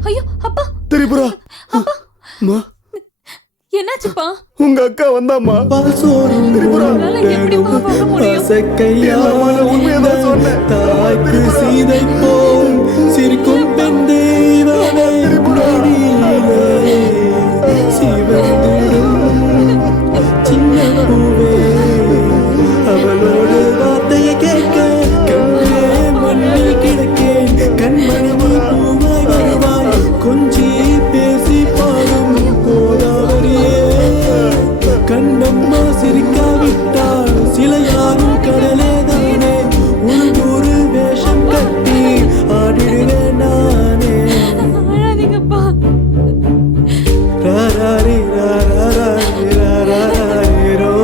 ஐயோ அப்பா, திரிபுரா. அம்மா, என்னாச்சுப்பா? உங்க அக்கா வந்தாம்மா. திரிபுரா, உண்மையதான் சொன்னேன். தாய்க்கு சீதை போல் சிரிக்கும் பெண் தெய்வமே சிவந்திடும் சின்ன பூவே, அவளோடு வார்த்தையை கேட்க கண்ணே மண்ணில் கிடக்கேன். கண்மணி பூவாய் வருவாய், கொஞ்சி பேசி பாடும் கோதாவரியே. கண்ணம்மா சிரிக்காவிட்டால் சிலையாரும் கடலே தானே. ஒரு வேஷம் கட்டி ஆடிடுவேன் நானே. ராராரி ராராரி ராராரி ரோ,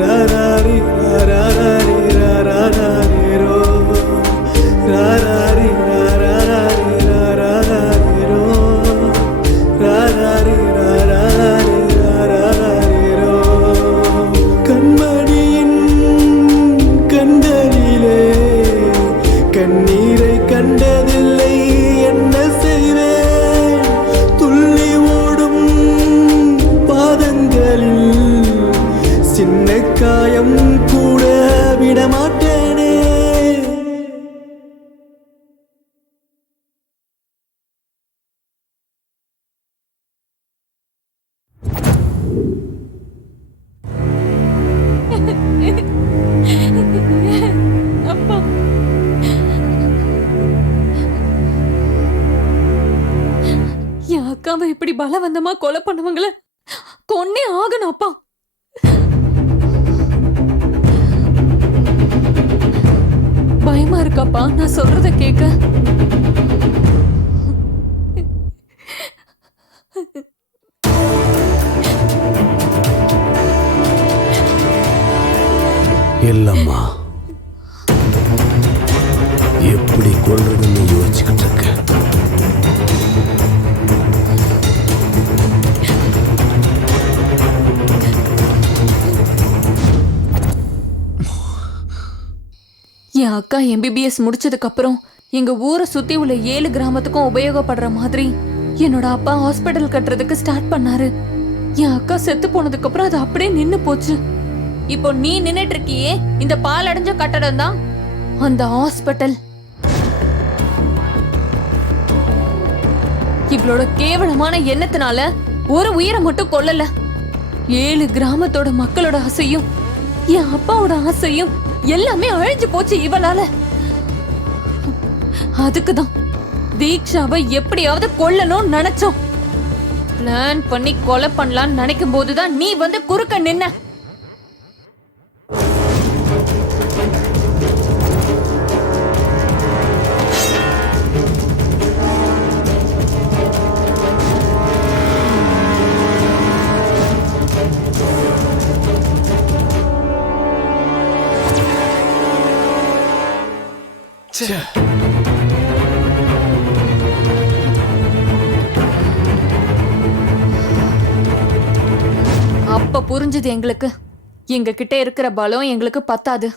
ராராரி ராராரி ராராரி ரோ, ராராரி ராராரி ராராரி ரோ, ராராரி ராராரி ராராரி ரோ. கண்மணியின் கண்களிலே கண்ணீரை கண்டதில்லை, என்ன செய்வேன்? துள்ளி ஓடும் பாதங்களில் சின்ன காயம் கூட விடமாட்டேனே. அக்காவை இப்படி பலவந்தமா கொலை பண்ணவங்கள கொன்னே ஆகணும் அப்பா. பயமா இருக்காப்பா நான் சொல்றத கேட்க. இல்லம்மா, எப்படி கொள்றதுன்னு யோசிச்சுக்கிட்டு இருக்க. என் அக்கா எம்பிபிஎஸ் முடிச்சதுக்கு அப்புறம் எங்க ஊரை சுத்தி உள்ள 7 கிராமத்துக்கும் உபயோகப்படுற மாதிரி என்னோட அப்பா ஹாஸ்பிட்டல் கட்டுறதுக்கு ஸ்டார்ட் பண்ணாரு. என் அக்கா செத்து போனதுக்கு அப்புறம் அது அப்படியே நின்னு போச்சு. இப்போ நீ நின்னுட்டு இருக்கியே இந்த பால் அடைஞ்ச கட்டடம் தான் அந்த ஹாஸ்பிட்டல். இவளோட கேவலமான எண்ணத்தினால ஒரு உயிரை மட்டும் கொல்லல, 7 கிராமத்தோட மக்களோட ஆசையும் என் அப்பாவோட ஆசையும் எல்லாமே அழிஞ்சு போச்சு இவளால. அதுக்குதான் தீக்ஷாவை எப்படியாவது கொல்லணும்னு நினைச்சோம். பிளான் பண்ணி கொலை பண்ணலான்னு நினைக்கும் போதுதான் நீ வந்து குறுக்க நின்ன. அப்ப புரிஞ்சது எங்களுக்கு, எங்க கிட்ட இருக்கிற பலம் எங்களுக்கு பத்தாது.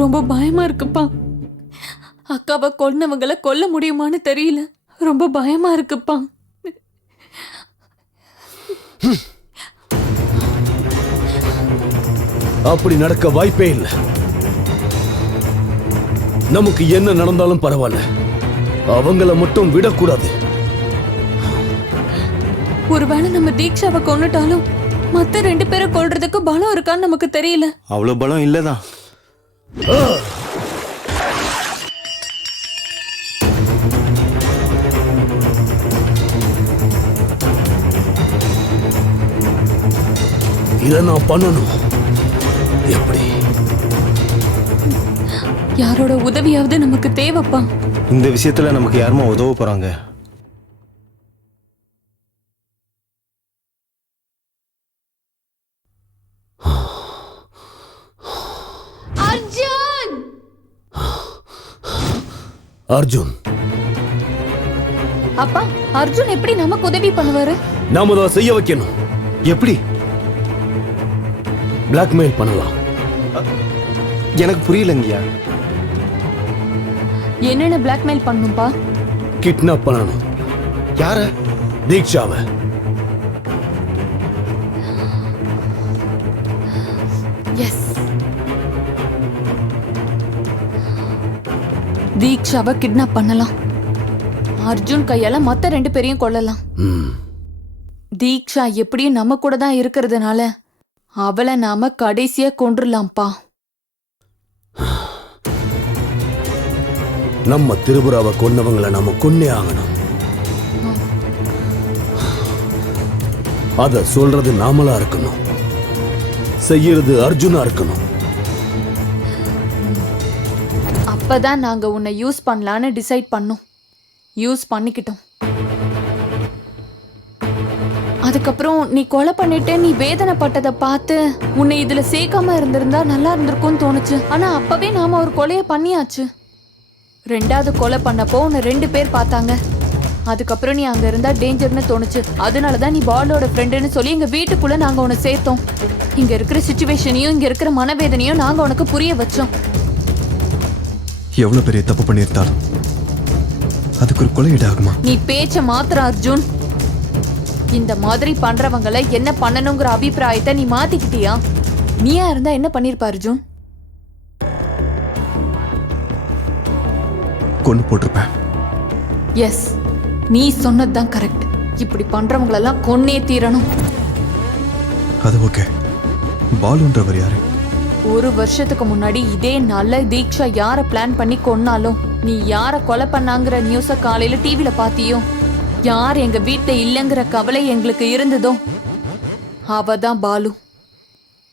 ரொம்ப பயமா இருக்குப்பா. அக்காவை கொன்னவங்களை கொல்ல முடியுமான்னு தெரியல. ரொம்ப பயமா இருக்குப்பா. அப்படி நடக்க வாய்ப்பே இல்லை. நமக்கு என்ன நடந்தாலும் பரவாயில்ல, அவங்கள மட்டும் விடக்கூடாது. ஒருவேளை நம்ம தீக்ஷாவை கொன்னுட்டாலும் மத்த 2 பேரை கொல்றதுக்கு பலம் இருக்கான்னு நமக்கு தெரியல. அவ்வளவு பலம் இல்லதான். இதை நான் பண்ணணும். எப்படி? யாரோட உதவியாவது நமக்கு தேவைப்பா. இந்த விஷயத்துல நமக்கு யாருமா உதவ போறாங்க? அர்ஜுன்! அர்ஜுன் அப்பா, அர்ஜுன் எப்படி நமக்கு உதவி பண்ணுவாரு? நாம தான் செய்ய வைக்கணும். எப்படி? பிளாக்மெயில் பண்ணலாம். எனக்கு புரியலங்கய்யா. என்னென்ன பிளாக்மெயில் பண்ணும்பா? கிட்னாப் பண்ணணும். யார? தீக்ஷாவை. எஸ், தீக்ஷாவை கிட்னாப் பண்ணலாம். அர்ஜுன் கையால மத்த 2 பேரையும் கொல்லலாம். தீக்ஷா எப்படியும் நம்ம கூட தான் இருக்கிறதுனால அவளை நாம கடைசியா கொன்றுலாம்ப்பா. நம்ம திரிபுராவை கொன்னவங்களை நாம கொன்னே ஆகணும். அத சொல்றது நாமளா இருக்கணும், செய்யறது அர்ஜுனா இருக்கணும். அப்பதான் நாங்க உன்னை யூஸ் பண்ணலான்னு டிசைட் பண்ணோம். யூஸ் பண்ணிக்கிட்டோம். அதுக்கப்புறம் நீ கொலை பண்ணிட்டு நீ வேதனைப்பட்டதை பார்த்து உன்னை இதுல சேர்க்காம இருந்திருந்தா நல்லா இருந்திருக்கும்னு தோணுச்சு. ஆனா அப்பவே நாம ஒரு கொலைய பண்ணியாச்சு. 2வது கொலை பண்ணப்போ உன்னை 2 பேர் பார்த்தாங்க. அதுக்கப்புறம் நீ அங்க இருந்தா டேஞ்சர்னு தோணுச்சு. அதனாலதான் நீ பாலோட ஃப்ரெண்டுன்னு சொல்லி எங்க வீட்டுக்குள்ள நாங்க உன்னை சேர்த்தோம். இங்க இருக்கிற சிச்சுவேஷனையும் இங்க இருக்கிற மனவேதனையும் நாங்க உனக்கு புரிய வச்சோம். எவ்வளவு பெரிய தப்பு பண்ணியிருந்தாலும் அதுக்கு ஒரு கொலையீடு ஆகுமா? நீ பேச்ச மாத்திர அர்ஜுன். இந்த மாதிரி பண்றவங்கள என்ன பண்ணணுங்கிற அபிப்பிராயத்தை நீ மாத்திக்கிட்டியா? நீயா இருந்தா என்ன பண்ணிருப்ப அர்ஜுன்? கொண்டு போட்டிருப்பேன். எஸ், நீ சொன்னதுதான் கரெக்ட். இப்படி பண்றவங்களெல்லாம் கொன்னே தீரணும். அது ஓகே. பாலுன்றவர் யாரு? ஒரு வருஷத்துக்கு முன்னாடி இதே நாள்ல தீக்ஷா யார பிளான் பண்ணி கொன்னாலும் நீ யார கொலை பண்ணாங்கிற நியூஸ காலையில டிவில பாத்தியோ, யார் எங்க வீட்டுல இல்லைங்கிற கவலை எங்களுக்கு இருந்ததோ அவதான் பாலு.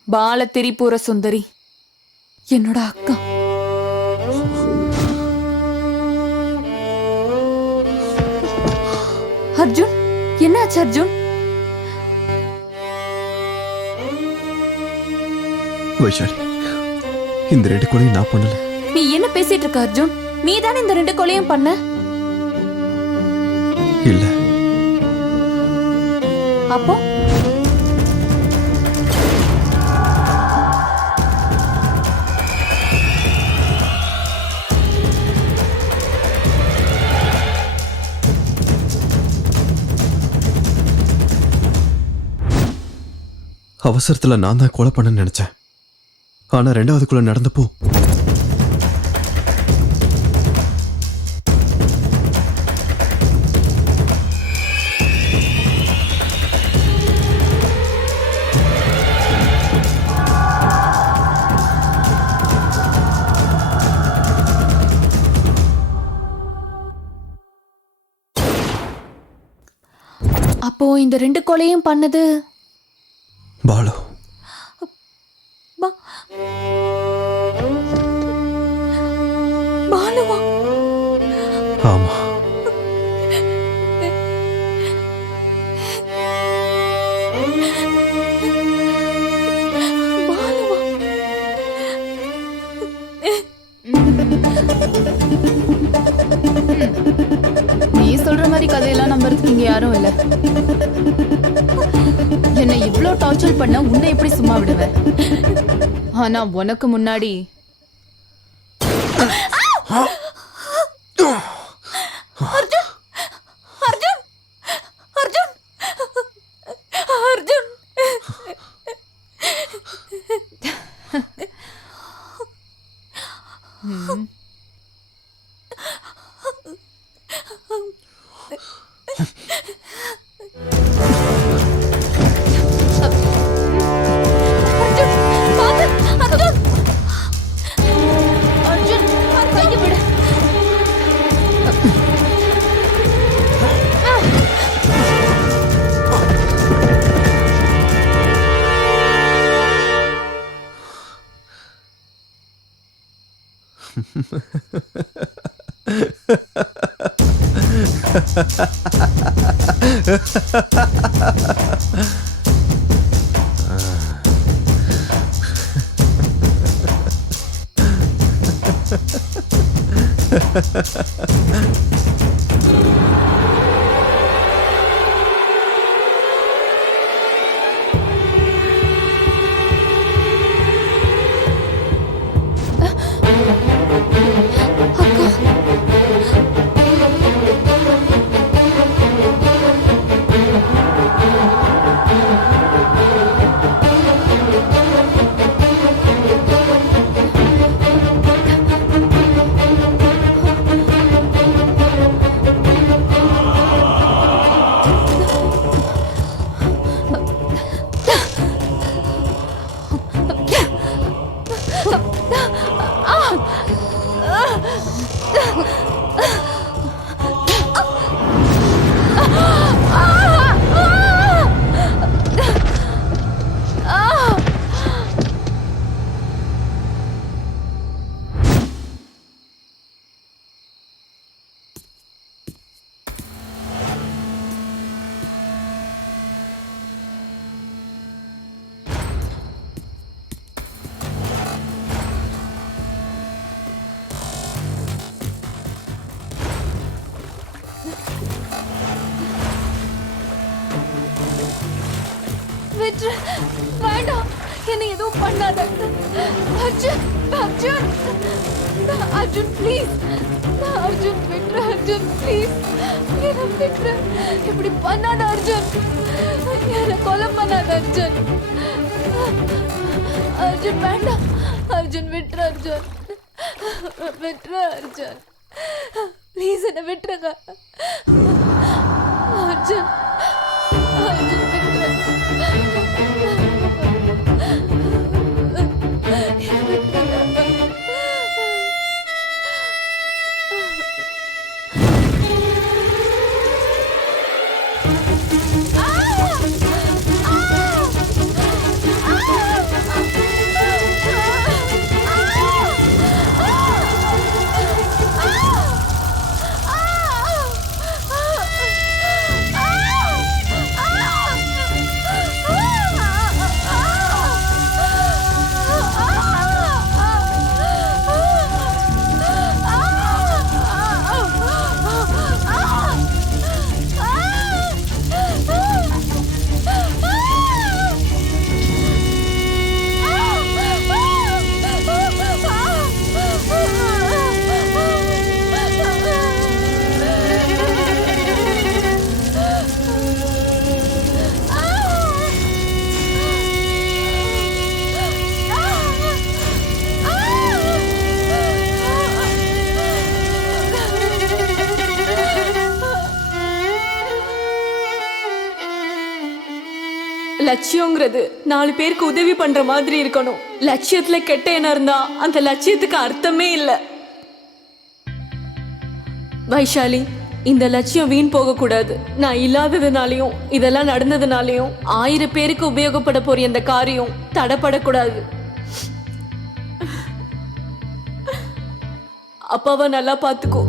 பால திரிபுர சுந்தரி, என்னோட அக்கா. அர்ஜுன், என்னாச்சு அர்ஜுன்? வைஷாலி, இந்த 2 கொலையும் நான் பண்ணல. நீ என்ன பேசிட்டு இருக்க அர்ஜுன்? நீ தானே இந்த 2 கொலையும் பண்ண? இல்ல. அப்போ அவசரத்துல நான் தான் கொலை பண்ண நினைச்சேன். ஆனா 2வது கொலை நடந்தப்போ இந்த 2 கொலையும் பண்ணது பாலு. பாலுவா? ஆமா. நீ சொல்ற மாதிரி கதையெல்லாம் நம்புறதுக்கு இங்க யாரும் இல்ல. என்னை இவ்ளோ டார்ச்சர் பண்ண உன்னை எப்படி சும்மா விடுவேன்? ஆனா உனக்கு முன்னாடி அர்ஜுன், அர்ஜுன், அர்ஜுன், அர்ஜுன். விட்டுரு. வேண்டாம், என்னை எதுவும் பண்ணாத. அர்ஜுன், அர்ஜுன், அர்ஜுன் ப்ளீஸ். அர்ஜுன் விட்டுரு. அர்ஜுன் ப்ளீஸ், என்னை விட்டுரு. இப்படி பண்ணாத அர்ஜுன். என்னை கொலை பண்ணாத அர்ஜுன். அர்ஜுன் வேண்டாம். அர்ஜுன் விட்டுரு. அர்ஜுன் விட்டுரு. அர்ஜுன் ப்ளீஸ், என்னை விட்டுருங்க. அர்ஜுன், அர்ஜுன் விட்டுரு. என்னை விட்டுருங்க. லட்சியங்கிறது 4 பேருக்கு உதவி பண்ற மாதிரி இருக்கணும். லட்சியத்துல கெட்ட எண்ணம் இருந்தா அந்த லட்சியத்துக்கு அர்த்தமே இல்லை. வைஷாலி, இந்த லட்சியம் வீண் போக கூடாது. நான் இல்லாததுனாலையும் இதெல்லாம் நடந்ததுனாலையும் 1000 பேருக்கு உபயோகப்பட போற இந்த காரியம் தடைப்படக்கூடாது. அப்பாவை நல்லா பாத்துக்கோ.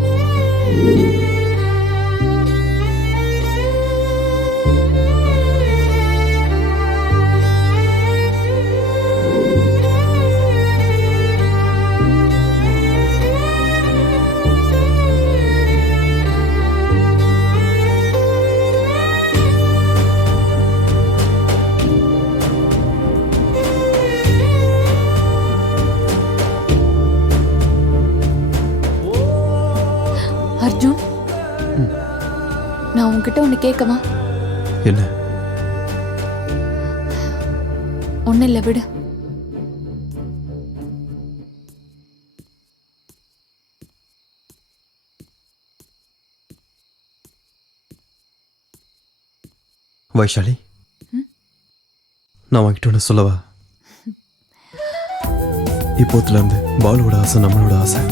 அர்ஜுன், நான் உன்கிட்ட ஒன்று கேட்கவா? என்ன? ஒன்றும் இல்லை, விடு. வைஷாலி, நான் உன்கிட்ட ஒன்று சொல்லவா? இப்போத்துல இருந்து பாலுவோட ஆசை நம்மளோட ஆசை.